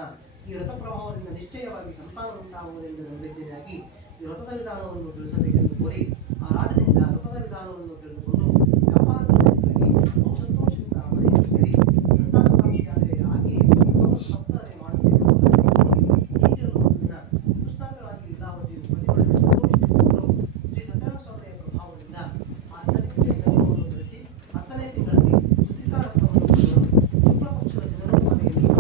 ಈ ವ್ರತ ಪ್ರಭಾವದಿಂದ ನಿಶ್ಚಯವಾಗಿ ಸಂತಾನ ಉಂಟಾಗುವುದೆಂದು ನಂಬಿಕೆಯಾಗಿ ಈ ವ್ರತದ ವಿಧಾನವನ್ನು ತಿಳಿಸಬೇಕೆಂದು ಕೋರಿ ಆ ರಾಜನಿಂದ ವ್ರತದ ವಿಧಾನವನ್ನು ತಿಳಿದುಕೊಂಡು ವ್ಯಾಪಾರದಲ್ಲಿ ಬಹು ಸಂತೋಷದಿಂದ ಮನೆಯನ್ನು ಸೇರಿ ಸಂತಾನ ಪ್ರಾಪ್ತಿಯಾದರೆ ಹಾಗೆಯೇ ಸಪ್ತರೆ ಮಾಡುತ್ತಿದ್ದರು. ಹೀಗಿರಲು ಒಂದು ದಿನ ದುಸ್ತಾಂತರಾಗಿ ಲೀಲಾವತಿಯು ಪ್ರತಿಭಟನೆ ಸಂತೋಷಿಸಿಕೊಂಡು ಶ್ರೀ ಸತ್ಯನಾರಾಯಣ ಸ್ವಾಮಿಯ ಪ್ರಭಾವದಿಂದ ಆ ದಿನನಿತ್ಯ ಧರ್ಮವನ್ನು ಧರಿಸಿ 10ನೇ ತಿಂಗಳಲ್ಲಿ ಪುತ್ರಿಕಾ ರಕ್ತವನ್ನು ಪಡೆದಳು. ಶುಕ್ಲ ಪಕ್ಷದ ಜನರು ಮನೆಯಲ್ಲಿ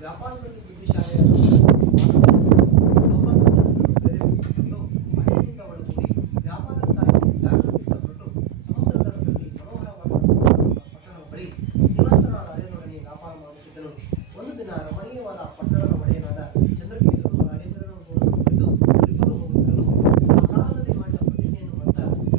ವ್ಯಾಪಾರದಲ್ಲಿ ಬುದ್ಧಿಶಾಲಿಯಾದ ಅನೆಯಿಂದ ಒಳಗೂಡಿ ವ್ಯಾಪಾರಕ್ಕಾಗಿ ಜಾಗೃತಿ ಇಷ್ಟಪಟ್ಟು ಸಮುದ್ರ ತಟದಲ್ಲಿ ಮನೋಹರವಾದ ಪಟ್ಟಣದ ಬಳಿ ಶ್ರೀಮಂತನಾದ ಅರಣ್ಯನೊಡನೆ ವ್ಯಾಪಾರ ಮಾಡುತ್ತಿದ್ದನು. ಒಂದು ದಿನ ರಮಣೀಯವಾದ ಪಟ್ಟಣದ ಒಡೆಯನಾದ ಚಂದ್ರಕೇತುರು ರಾಜೇಂದ್ರನನ್ನು ಕುರಿತು ಇಬ್ಬರು ಹೋಗುತ್ತಿದ್ದರು. ಆ ಕಾಲದಲ್ಲಿ ಮಾಡಿದ ಪ್ರತಿಜ್ಞೆಯನ್ನು ಹೊತ್ತ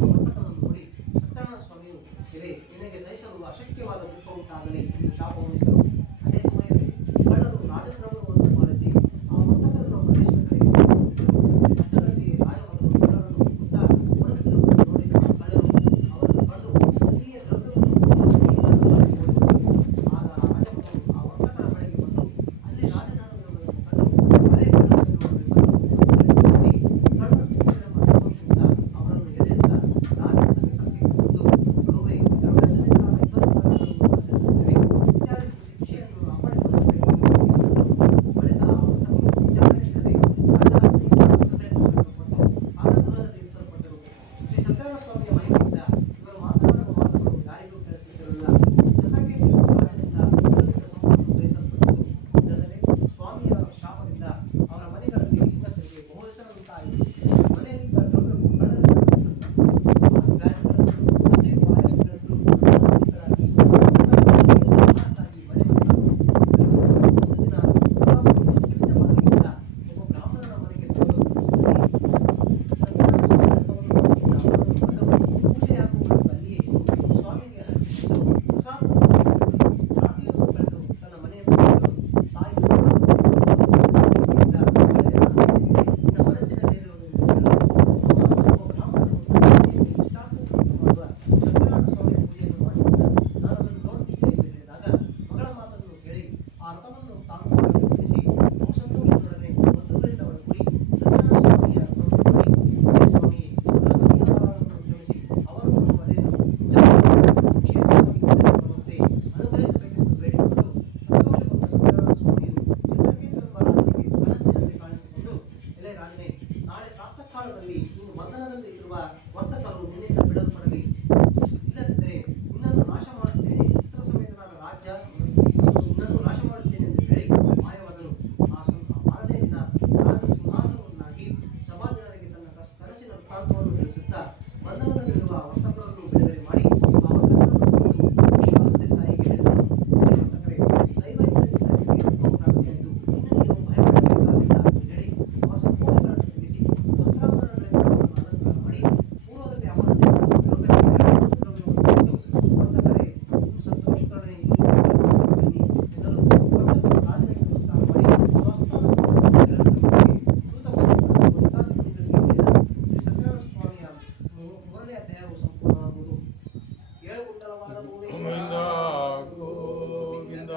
ವರ್ತಕನನ್ನು ನೋಡಿ ಸತ್ಯನಾರಾಯಣ ಸ್ವಾಮಿಯು, ಎಲೆ, ನಿನಗೆ ಸಹಿಸಲು ಅಶಕ್ಯವಾದ ದುಃಖ ಉಂಟಾಗಲಿ ಎಂದು ಶಾಪ ಹೊಂದಿದ್ದರು. ಅದೇ ಸಮಯದಲ್ಲಿ ಕಳ್ಳರು ರಾಜದ್ರವ್ಯವನ್ನು ಪಾಲಿಸಿ ಆ ವರ್ತಕರನ್ನು ಪ್ರದೇಶದ ಕಡೆಗೆ ಹೋಗುತ್ತಿದ್ದರು. ಅಷ್ಟರಲ್ಲಿ ರಾಜಮಗಳು ಕಳ್ಳರನ್ನು ಹುಡುಕುತ್ತಾ ಹೊರಡುತ್ತಿರುವುದನ್ನು ನೋಡಿದ ಕಳ್ಳರು ಅವರನ್ನು ಕಂಡು ಇಲ್ಲಿಯ ದ್ರವ್ಯವನ್ನು ಮಾಡಿಕೊಂಡಿದ್ದರು. ಆಗ ರಾಜಮಗಳು ಆ ವರ್ತಕರ ಬಳಿಗೆ ಬಂದು ಅಲ್ಲಿ ರಾಜನಾಗಿರುವುದನ್ನು ಕಂಡು ಅದೇ ಕಳ್ಳರನ್ನು ಕಳ್ಳರು ಸಿಕ್ಕಿದರೆಂಬ ಸಂತೋಷದಿಂದ ಅವರನ್ನು ಎದೆಯಿಂದ ರಾಜನ ಸಮೀಪಕ್ಕೆ ಕರೆದುಕೊಂಡು, ಗುರುವೇ, ದ್ರವ್ಯ ಸಮೇತರಾದ ಇಬ್ಬರು ಕಳ್ಳರನ್ನು ಬಂಧಿಸುತ್ತೇವೆ, ವಿಚಾರಿಸಿ ಶಿಕ್ಷೆಯನ್ನು ಅಪ್ಪಣೆಗೊಳಿಸಬೇಕು ಎಂದು ಬಳಿಕ ಆ ವರ್ತಕರು ವಿಚಾರಣೆಯಿಲ್ಲದೆ ರಾಜಾಜ್ಞೆಯನ್ನು ಕೊಟ್ಟು ಕಾರಾಗೃಹದಲ್ಲಿ ಇರಿಸಲ್ಪಟ್ಟರು. ಶ್ರೀ ಸತ್ಯನಾರಾಯಣ ಸ್ವಾಮಿಯ ಮಹಿಮೆಯಿಂದ ಇವರು ಮಾತನಾಡುವ ಮಾತುಗಳು ಯಾರಿಗೂ ಕೇಳಿಸುತ್ತಿರಲಿಲ್ಲ. ಚಂದ್ರಕೇತುರು ರಾಜನಿಂದ ವಿಪರೀತ ಸಂಪತ್ತು ಗ್ರಹಿಸಲ್ಪಟ್ಟಿತು. ಇದಲ್ಲದೆ ಸ್ವಾಮಿಯ ಶಾಪದಿಂದ ಅವರ ಮನೆಗಳಲ್ಲಿ ಹೆಂಗಸರಿಗೆ ಬಹು ಹೆಸರುಂಟಾಯಿತು. ಮನೆಯಲ್ಲಿದ್ದ ದ್ರವ್ಯವು ಕಳ್ಳರಿಂದ ಕನಸಿನ ವೃತ್ತಾಂತವನ್ನು ತಿಳಿಸುತ್ತಾ ಬಂಧನದಲ್ಲಿರುವ ವರ್ತಕರನ್ನು ಬಿಡುಗಡೆ ಮಾಡಿ ಆ ವರ್ತಕರನ್ನು ವಿಶ್ವಾಸದಿಂದ ಹೀಗೆ ಹೇಳಿದನು. ವರ್ತಕರೇ, ದೈವಜ್ಞರಿಗೆ ಉತ್ತಮ ಪ್ರಾಪ್ತಿಯಾಯಿತು. ಇನ್ನು ನೀವು ಭಯಪಡಬೇಕಾಗಿಲ್ಲ ಎಂದು ಹೇಳಿ ಅವರ ಸಂಪೂರ್ಣಗಳನ್ನು ತೆಗೆಸಿ ವಸ್ತ್ರಾಭರಣಗಳಿಂದ ಅಲಂಕಾರ ಮಾಡಿ ಪೂರ್ವದಲ್ಲಿ ಅಪರಾಧವನ್ನು ವರ್ತಕರೇ, ನಿಮ್ಮ ಸಂತೋಷಕರೇ ಬನ್ನಿ ಎನ್ನಲು ವರ್ತಕರು ರಾಜನಿಗೆ ನಮಸ್ಕಾರ ಮಾಡಿ ಶ್ರೀ ಸತ್ಯನಾರಾಯಣ ಸ್ವಾಮಿಯ ಮೂರನೇ ಅಧ್ಯಾಯವು ಸಂಪೂರ್ಣವಾಗುವುದು. 7 ಕುಂಟಲವಾದ ಗೋವಿಂದ ಗೋವಿಂದ.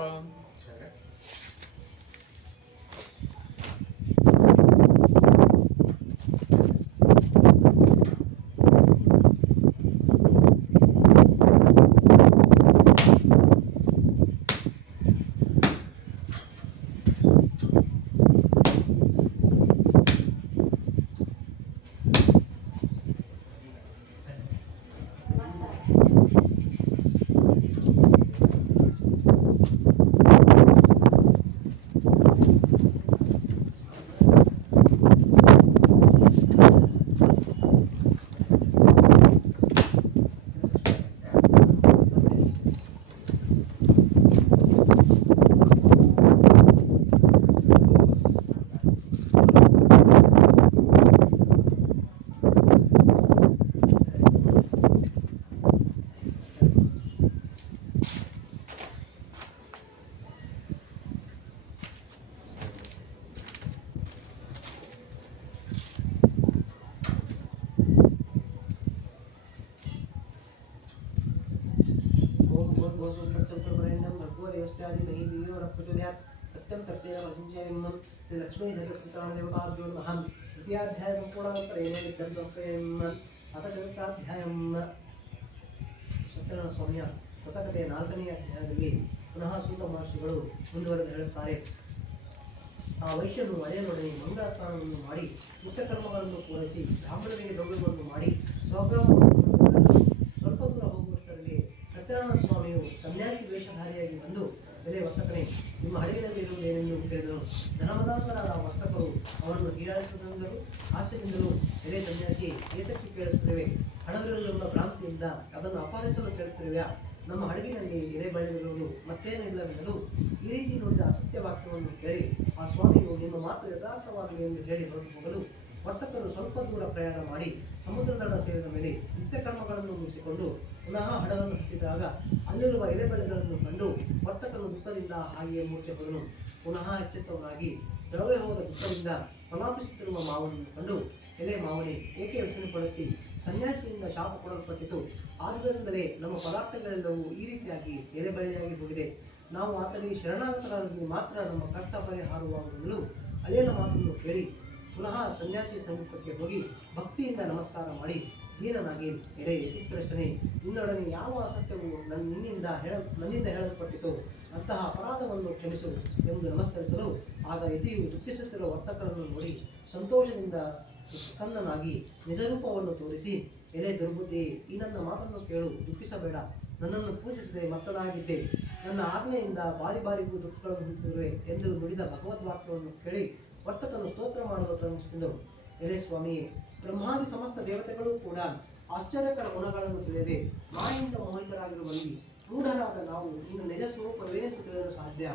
सत्यं तत्तेन वचिन्यामिमं श्री लक्ष्मी सहस्रनामदेवताभ्यो नमः। तृतीयाध्याय संपूर्णावतरेण विद्यन्तं अथ चतुर्थाध्यायं ಸತ್ಯನಾರಾಯಣ ಸ್ವಾಮಿಯ ಕಥಾಕಥೆಯ 4ನೇ ಅಧ್ಯಾಯದಲ್ಲಿ ಪುನಃ ಸೂತ ಮಹರ್ಷಿಗಳು ಮುಂದುವರೆದು ಹೇಳುತ್ತಾರೆ. ಆ ವೈಶ್ಯನು ಅಳೆಯನೊಡನೆ ಮಂಗಳ ಸ್ನಾನವನ್ನು ಮಾಡಿ ನಿತ್ಯ ಕರ್ಮಗಳನ್ನು ಪೂರೈಸಿ ಬ್ರಾಹ್ಮಣರಿಗೆ ದ್ರವ್ಯವನ್ನು ಮಾಡಿ ಸ್ವಗ್ರಾಮವನ್ನು ಸ್ವಲ್ಪ ದೂರ ಹೋಗುವಷ್ಟರಲ್ಲಿ ಸತ್ಯನಾರಾಯಣ ಸ್ವಾಮಿಯು ಸನ್ಯಾಸಿ ವೇಷಧಾರಿಯಾಗಿ ಬಂದು, ಎಲೆ ವರ್ತಕನೇ, ನಿಮ್ಮ ಹಡಗಿನಲ್ಲಿ ಇರುವುದೇನೆಂದು ಕೇಳಿದನು. ಧನಮದಾಂತರಾದ ವರ್ತಕರು ಅವರನ್ನು ಹೀಯಾಳಿಸುವುದರಿಂದಲೂ ಹಾಸ್ಯದಿಂದಲೂ, ಎಲೆ ಸನ್ಯಾಸಿ, ಏತಕ್ಕೆ ಕೇಳುತ್ತಿರುವೆ? ಹಣವಿರಲಿರುವ ಭ್ರಾಂತಿಯಿಂದ ಅದನ್ನು ಅಪಹರಿಸಲು ಕೇಳುತ್ತಿರುವೆಯಾ? ನಮ್ಮ ಹಡಗಿನಲ್ಲಿ ಎಲೆ ಬೆಳೆದಿರುವುದು ಮತ್ತೇನೂ ಇಲ್ಲವೆಂದಲೂ ಈ ರೀತಿ ನೋಡಿದ ಅಸತ್ಯ ವಾಕ್ಯವನ್ನು ಕೇಳಿ ಆ ಸ್ವಾಮಿಯು ನಿಮ್ಮ ಮಾತು ಯಥಾರ್ಥವಾಗಲಿ ಎಂದು ಹೇಳಿ ಹೊರಟು ಹೋಗಲು ವರ್ತಕರು ಸ್ವಲ್ಪ ದೂರ ಪ್ರಯಾಣ ಮಾಡಿ ಸಮುದ್ರ ದಡ ಸೇರಿದ ಮೇಲೆ ನಿತ್ಯ ಕರ್ಮಗಳನ್ನು ಮುಗಿಸಿಕೊಂಡು ಪುನಃ ಹಡಗನ್ನು ಹತ್ತಿದಾಗ ಅಲ್ಲಿರುವ ಎಲೆಬೆಳೆಗಳನ್ನು ಕಂಡು ವರ್ತಕನು ದುಃಖದಿಂದ ಹಾಗೆಯೇ ಮೂರ್ಛೆ ಹೋದನು. ಪುನಃ ಎಚ್ಚೆತ್ತವನಾಗಿ ದ್ರವ್ಯ ಹೋದ ದುಃಖದಿಂದ ಪ್ರಲಾಪಿಸುತ್ತಿರುವ ಮಾವನನ್ನು ಕಂಡು, ಎಲೆ ಮಾವನೇ, ಏಕೆ ವ್ಯಸನೆ ಪಡುತ್ತಿ? ಸನ್ಯಾಸಿಯಿಂದ ಶಾಪ ಕೊಡಲ್ಪಟ್ಟಿತು. ಆದುದರಿಂದಲೇ ನಮ್ಮ ಪದಾರ್ಥಗಳೆಲ್ಲವೂ ಈ ರೀತಿಯಾಗಿ ಎಲೆಬೆಳೆಯಾಗಿ ಹೋಗಿದೆ. ನಾವು ಆತನಿಗೆ ಶರಣಾಗತರಾಗಿ ಮಾತ್ರ ನಮ್ಮ ಕಷ್ಟ ಪರಿಹಾರವಾಗಲು ಅಳಿಯನ ಮಾತನ್ನು ಕೇಳಿ ಪುನಃ ಸನ್ಯಾಸಿ ಸಮೀಪಕ್ಕೆ ಹೋಗಿ ಭಕ್ತಿಯಿಂದ ನಮಸ್ಕಾರ ಮಾಡಿ ದೀನನಾಗಿ, ಎಲೆ ಯತಿಶ್ರೇಷ್ಠನೇ, ನಿನ್ನೊಡನೆ ಯಾವ ಅಸತ್ಯವು ನನ್ನಿಂದ ಹೇಳಲ್ಪಟ್ಟಿತು, ಅಂತಹ ಅಪರಾಧವನ್ನು ಕ್ಷಮಿಸು ಎಂದು ನಮಸ್ಕರಿಸಲು ಆಗ ಯತಿಯು ದುಃಖಿಸುತ್ತಿರುವ ವರ್ತಕರನ್ನು ನೋಡಿ ಸಂತೋಷದಿಂದ ಸನ್ನನಾಗಿ ನಿಜರೂಪವನ್ನು ತೋರಿಸಿ, ಎಲೆ ದುರ್ಬುದ್ಧಿ, ಈ ನನ್ನ ಮಾತನ್ನು ಕೇಳು, ದುಃಖಿಸಬೇಡ. ನನ್ನನ್ನು ಪೂಜಿಸದೆ ಮತ್ತನಾಗಿದ್ದೆ, ನನ್ನ ಆಜ್ಞೆಯಿಂದ ಬಾರಿ ಬಾರಿಗೂ ದುಃಖಗಳನ್ನು ಹೊಂದಿರುವೆ ಎಂದು ನುಡಿದ ಭಗವದ್ವಾಕ್ಯವನ್ನು ಕೇಳಿ ವರ್ತಕನು ಸ್ತೋತ್ರ ಮಾಡಲು ಪ್ರಾರಂಭಿಸಿದರು. ಎಲೆ ಸ್ವಾಮಿಯೇ, ಬ್ರಹ್ಮಾದಿ ಸಮಸ್ತ ದೇವತೆಗಳು ಕೂಡ ಆಶ್ಚರ್ಯಕರ ಗುಣಗಳನ್ನು ತಿಳಿಯದೆ ಮಾಯಿಂದ ಮೋಹಿತರಾಗಿರುವಲ್ಲಿ ಮೂಢರಾದ ನಾವು ನಿನ್ನ ನಿಜ ಸ್ವರೂಪವೇನೆಂದು ತಿಳಿಯಲು ಸಾಧ್ಯ?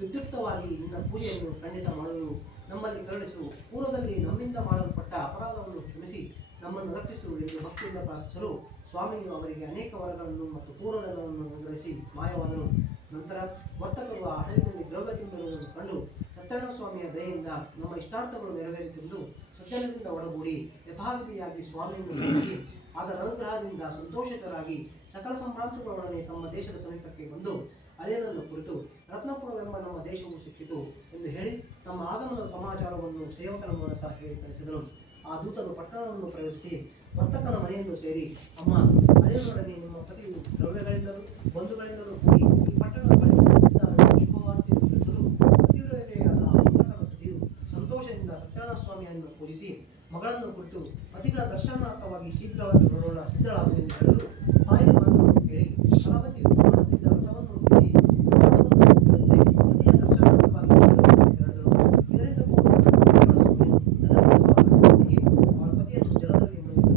ವಿದ್ಯುಕ್ತವಾಗಿ ನಿನ್ನ ಪೂಜೆಯನ್ನು ಖಂಡಿತ ಮಾಡುವುದು ನಮ್ಮಲ್ಲಿ ಕರುಣಿಸು. ಪೂರ್ವದಲ್ಲಿ ನಮ್ಮಿಂದ ಮಾಡಲ್ಪಟ್ಟ ಅಪರಾಧವನ್ನು ಕ್ಷಮಿಸಿ ನಮ್ಮನ್ನು ರಕ್ಷಿಸು ಎಂದು ಭಕ್ತಿಯಿಂದ ಪ್ರಾರ್ಥಿಸಲು ಸ್ವಾಮಿಯು ಅವರಿಗೆ ಅನೇಕ ವರಗಳನ್ನು ಮತ್ತು ಪೂರ್ವಧನವನ್ನು ವಿವರಿಸಿ ಮಾಯವಾದನು. ನಂತರ ವರ್ತಕರು ಆ ಹಡಗಿನಲ್ಲಿ ದ್ರವ್ಯ ತುಂಬಿರುವುದನ್ನು ಕಂಡು ಸತ್ಯನಾರಾಯಣ ಸ್ವಾಮಿಯ ದಯೆಯಿಂದ ನಮ್ಮ ಇಷ್ಟಾರ್ಥಗಳು ನೆರವೇರಿತೆಂದು ಸಜ್ಜನರಿಂದ ಒಡಗೂಡಿ ಯಥಾವಿಧಿಯಾಗಿ ಸ್ವಾಮಿಯನ್ನು ಧರಿಸಿ ಅದರ ಅನುಗ್ರಹದಿಂದ ಸಂತೋಷಿತರಾಗಿ ಸಕಲ ಸಂಭ್ರಾಂತಗಳೊಡನೆ ತಮ್ಮ ದೇಶದ ಸಮೀಪಕ್ಕೆ ಬಂದು ಅಳಿಯನನ್ನು ಕುರಿತು ರತ್ನಪುರವೆಂಬ ನಮ್ಮ ದೇಶವು ಸಿಕ್ಕಿತು ಎಂದು ಹೇಳಿ ತಮ್ಮ ಆಗಮನದ ಸಮಾಚಾರವನ್ನು ಸೇವಕರ ಮೂಲಕ ಹೇಳಿ ಕಳಿಸಿದರು. ಆ ದೂತರು ಪಟ್ಟಣವನ್ನು ಪ್ರವೇಶಿಸಿ ವರ್ತಕನ ಮನೆಯನ್ನು ಸೇರಿ, ಅಮ್ಮ, ಅಳಿಯನೊಡನೆ ನಿಮ್ಮ ಪತಿಯು ದ್ರವ್ಯಗಳಿಂದಲೂ ಬಂಧುಗಳಿಂದಲೂ ಕೂಡಿ ಈ ಪಟ್ಟಣದ ಬಳಿ ಶುಭವಾರ್ತೆಯನ್ನು ತಿಳಿಸಲು ಅತಿವೃತೆಯಾದ ವರ್ತಕನ ಸತಿಯು ಸಂತೋಷದಿಂದ ಸತ್ಯನಾರಾಯಣ ಸ್ವಾಮಿಯನ್ನು ಪೂಜಿಸಿ ಮಗಳನ್ನು ಕುರಿತು ಪತಿಗಳ ದರ್ಶನಾರ್ಥವಾಗಿ ಶೀಘ್ರವಾಗಿ ಬರೋಣ ಸಿದ್ಧಳಾಗುವೆಂದು ಹೇಳಲು ತಾಯಿಯ ಮಾತನ್ನು ಕೇಳಿ ಕಲಾವತಿಯು ಮಾಡುತ್ತಿದ್ದ ವ್ರತವನ್ನು ಮುಗಿಸಿ ಪತಿಯ ದರ್ಶನಾರ್ಥವಾಗಿ ತೆರಳಿದಳು. ಇದರಿಂದ ಅವರ ಪತಿಯನ್ನು ಜಲದಲ್ಲಿ ಮುಳುಗಿಸಿ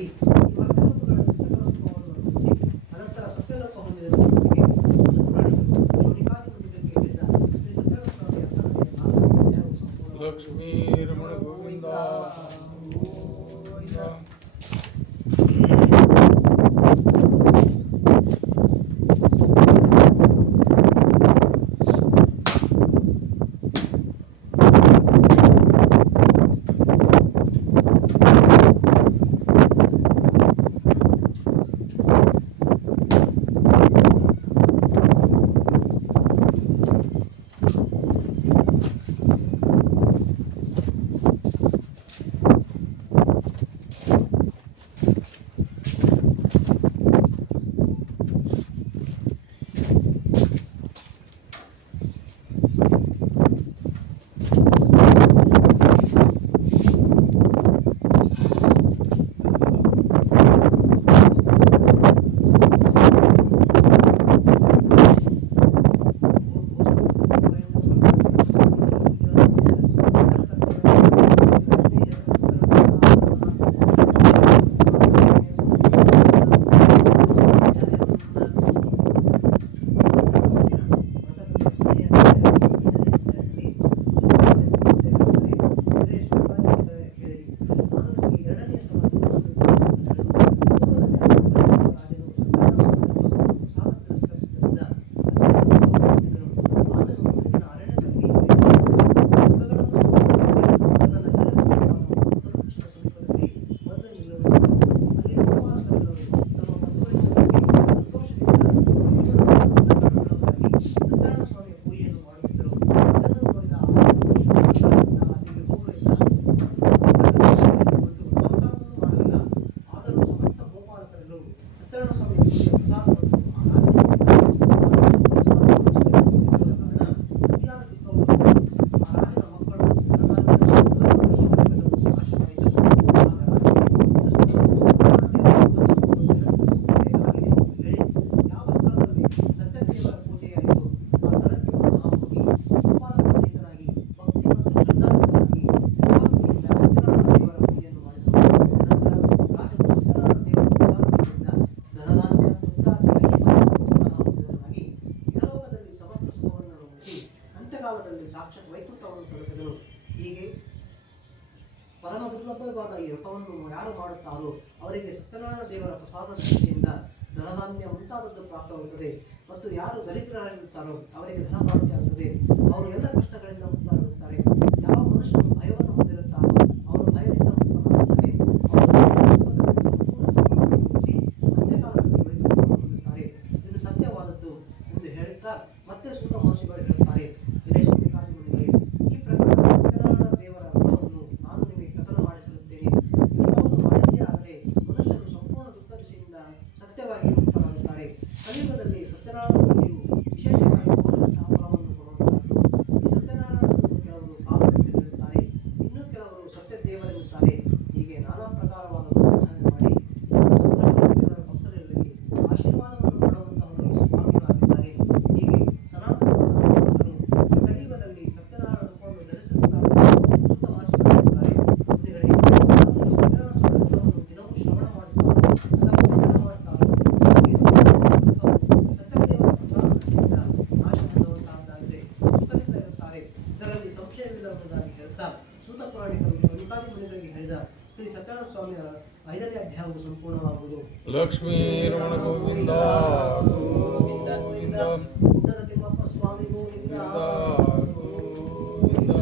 ಮಾಡಿ ಈ ಮಧ್ಯಲೋಕಗಳಲ್ಲಿ ಸಕಲ ಸುಖವನ್ನು ಅನುಭವಿಸಿ ಅನಂತರ ಸತ್ಯಲೋಕ ಹೊಂದಿದ ವ್ಯಕ್ತಿಗೆ ಒಂದು ಪ್ರಾಣಿಗಳು ಶೋಣಿಕಾದಿ ಮಂದಿರಕ್ಕೆ ಹೇಳಿದ ಶ್ರೀ ಸತ್ಯನಾರಾಯಣ ಸ್ವಾಮಿ ಅರ್ಥನತೆಯ ನಾಲ್ಕನೇ ಅಧ್ಯಾಯವು ಸಂಪೂರ್ಣವಾಗುವುದು. ಲಕ್ಷ್ಮೀ ರಮಣ ಗೋವಿಂದ ಗೋವಿಂದ. ಅಂತ್ಯಕಾಲದಲ್ಲಿ ಸಾಕ್ಷಾತ್ ವೈಕುಂಠವನ್ನು ತಲುಪಿದನು. ಹೀಗೆ ಪರಮ ದುರ್ಲಭವಾದ ಈ ವ್ರತವನ್ನು ಯಾರು ಮಾಡುತ್ತಾರೋ ಅವರಿಗೆ ಸತ್ಯನಾರಾಯಣ ದೇವರ ಪ್ರಸಾದ ದೃಷ್ಟಿಯಿಂದ ಧನಧಾನ್ಯ ಮುಂತಾದದ್ದು ಪ್ರಾಪ್ತವಾಗುತ್ತದೆ. ಮತ್ತು ಯಾರು ದರಿದ್ರರಾಗಿರುತ್ತಾರೋ ಅವರಿಗೆ ಧನ ಪ್ರಾಪ್ತಿಯಾಗುತ್ತದೆ. ಅವರು ಎಲ್ಲ ಕಷ್ಟಗಳಿಂದ ಮುಕ್ತರಾಗುತ್ತಾರೆ. ಯಾವ ಮನುಷ್ಯನು ಭಯವನ್ನು ಹೊಂದಿರುತ್ತಾರೋ ಅವರು ಭಯದಿಂದ ಮುಕ್ತರಾಗುತ್ತಾರೆ. ಅಂತ್ಯಕಾಲದಲ್ಲಿ ವೈಕುಂಠವನ್ನು ಹೊಂದುತ್ತಾರೆ. ಇದು ಸತ್ಯವಾದದ್ದು ಎಂದು ಹೇಳುತ್ತಾ ಮತ್ತೆ ಸೂತ ಮಹರ್ಷಿಗಳು ಹೇಳುತ್ತಾರೆ, ವಿದೇಶಾಧಿಕಾರಿ ಮುನಿಗಳೇ, ಈ ಪ್ರಕಾರ ಸತ್ಯನಾರಾಯಣ ದೇವರ ವ್ರತವನ್ನು ನಾನು ನಿಮಗೆ ಕಥನ ಮಾಡಿಸಿರುತ್ತೇನೆ. ಈ ವ್ರತವನ್ನು ಮಾಡಿದ್ದೇ ಆದರೆ ಮನುಷ್ಯರು ಸಂಪೂರ್ಣ ದುಃಖದಶೆಯಿಂದ ಸತ್ಯವಾಗಿ ಮುಕ್ತರಾಗುತ್ತಾರೆ. ಕಲಿಯುಗದಲ್ಲಿ ಸತ್ಯನಾರಾಯಣ ಪೂಜೆಯು ವಿಶೇಷವಾಗಿ ಬಹುಶಃ ಫಲವನ್ನು ಕೊಡುವಂತಹದ್ದು. ಈ ಸತ್ಯನಾರಾಯಣವನ್ನು ಕೆಲವರು ಕಾಲು ಬಿಟ್ಟು ಹೇಳುತ್ತಾರೆ, ಇನ್ನು ಕೆಲವರು ಸತ್ಯ ದೇವರೆನ್ನುತ್ತಾರೆ. ಹೀಗೆ ನಾನಾ ಪ್ರಕಾರವಾದ ಸಂಬೋಧನೆ ಮಾಡಿ ಸತ್ಯನಾರಾಯಣ ಭಕ್ತರಲ್ಲಿ ಆಶೀರ್ವಾದವನ್ನು ಮಾಡುವಂತಹವರು ಈ ಸ್ವಾಮಿಗಳಾಗಿದ್ದಾರೆ. ಹೀಗೆ ಸನಾತನವಾದ ಭಕ್ತರು ಈ ಕಲಿಯುಗದಲ್ಲಿ ಸತ್ಯನಾರಾಯಣ ರೂಪವನ್ನು ಧರಿಸಿರುತ್ತಾರೆ. ಸೂತ ಮಹರ್ಷಿಗಳಿರುತ್ತಾರೆ. ಮುನಿಗಳೇ, ಯಾರು ಈ ಸತ್ಯನಾರಾಯಣ ವ್ರತವನ್ನು ದಿನವೂ ಶ್ರವಣ ಮಾಡುತ್ತಾರೋ ಅಥವಾ ಪಠಣ ಮಾಡುತ್ತಾರೋ ಅವರಿಗೆ ಸತ್ಯದೇವರ ಪ್ರಸಾದದಿಂದ ನಾಶ ಹೊಂದುವಂತಹದ್ದಾಗಿದೆ, ಸುಖದಿಂದ ಇರುತ್ತಾರೆ. ಇದರಲ್ಲಿ ಸಂಶಯವಿಲ್ಲವೆಂಬುದಾಗಿ ಹೇಳ್ತಾ ಸೂತ ಪುರಾಣಿಕರು ಶೌನಿಕಾದಿ ಮುನಿಗಳಿಗೆ ಹೇಳಿದ ಶ್ರೀ ಸತ್ಯನಾರಾಯಣ ಸ್ವಾಮಿಯ 5ನೇ ಅಧ್ಯಾಯವು ಸಂಪೂರ್ಣವಾಗುವುದು. ಲಕ್ಷ್ಮೀ ರಮಣ ಗೋವಿಂದ ಗೋವಿಂದ ಗೋವಿಂದ ಗುಡ್ಡದ ತಿಮ್ಮಪ್ಪ ಸ್ವಾಮಿ ಗೋವಿಂದ ಗೋವಿಂದ.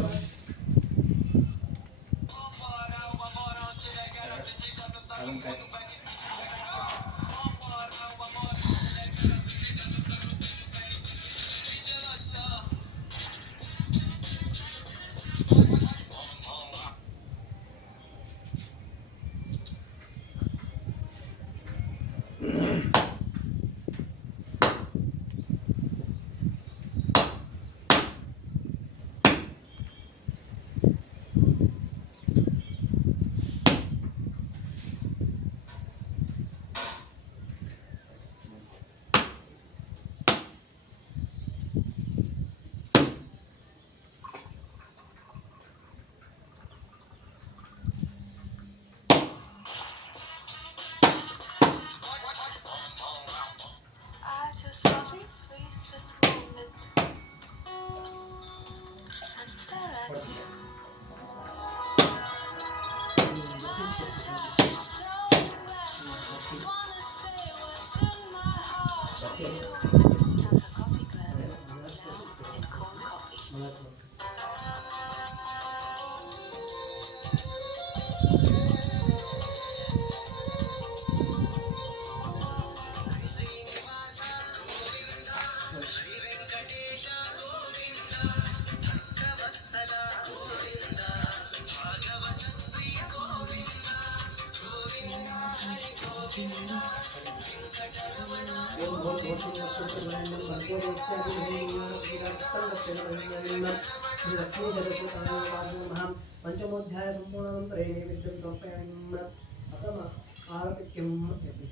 पंचमोध्याय संपूर्णानन्तरे नैवेद्यं समर्पयामि अतः आरतिक्यम् इति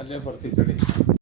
ಅಲ್ಲೇ ಬರ್ತೀವಿ ಕಡೆ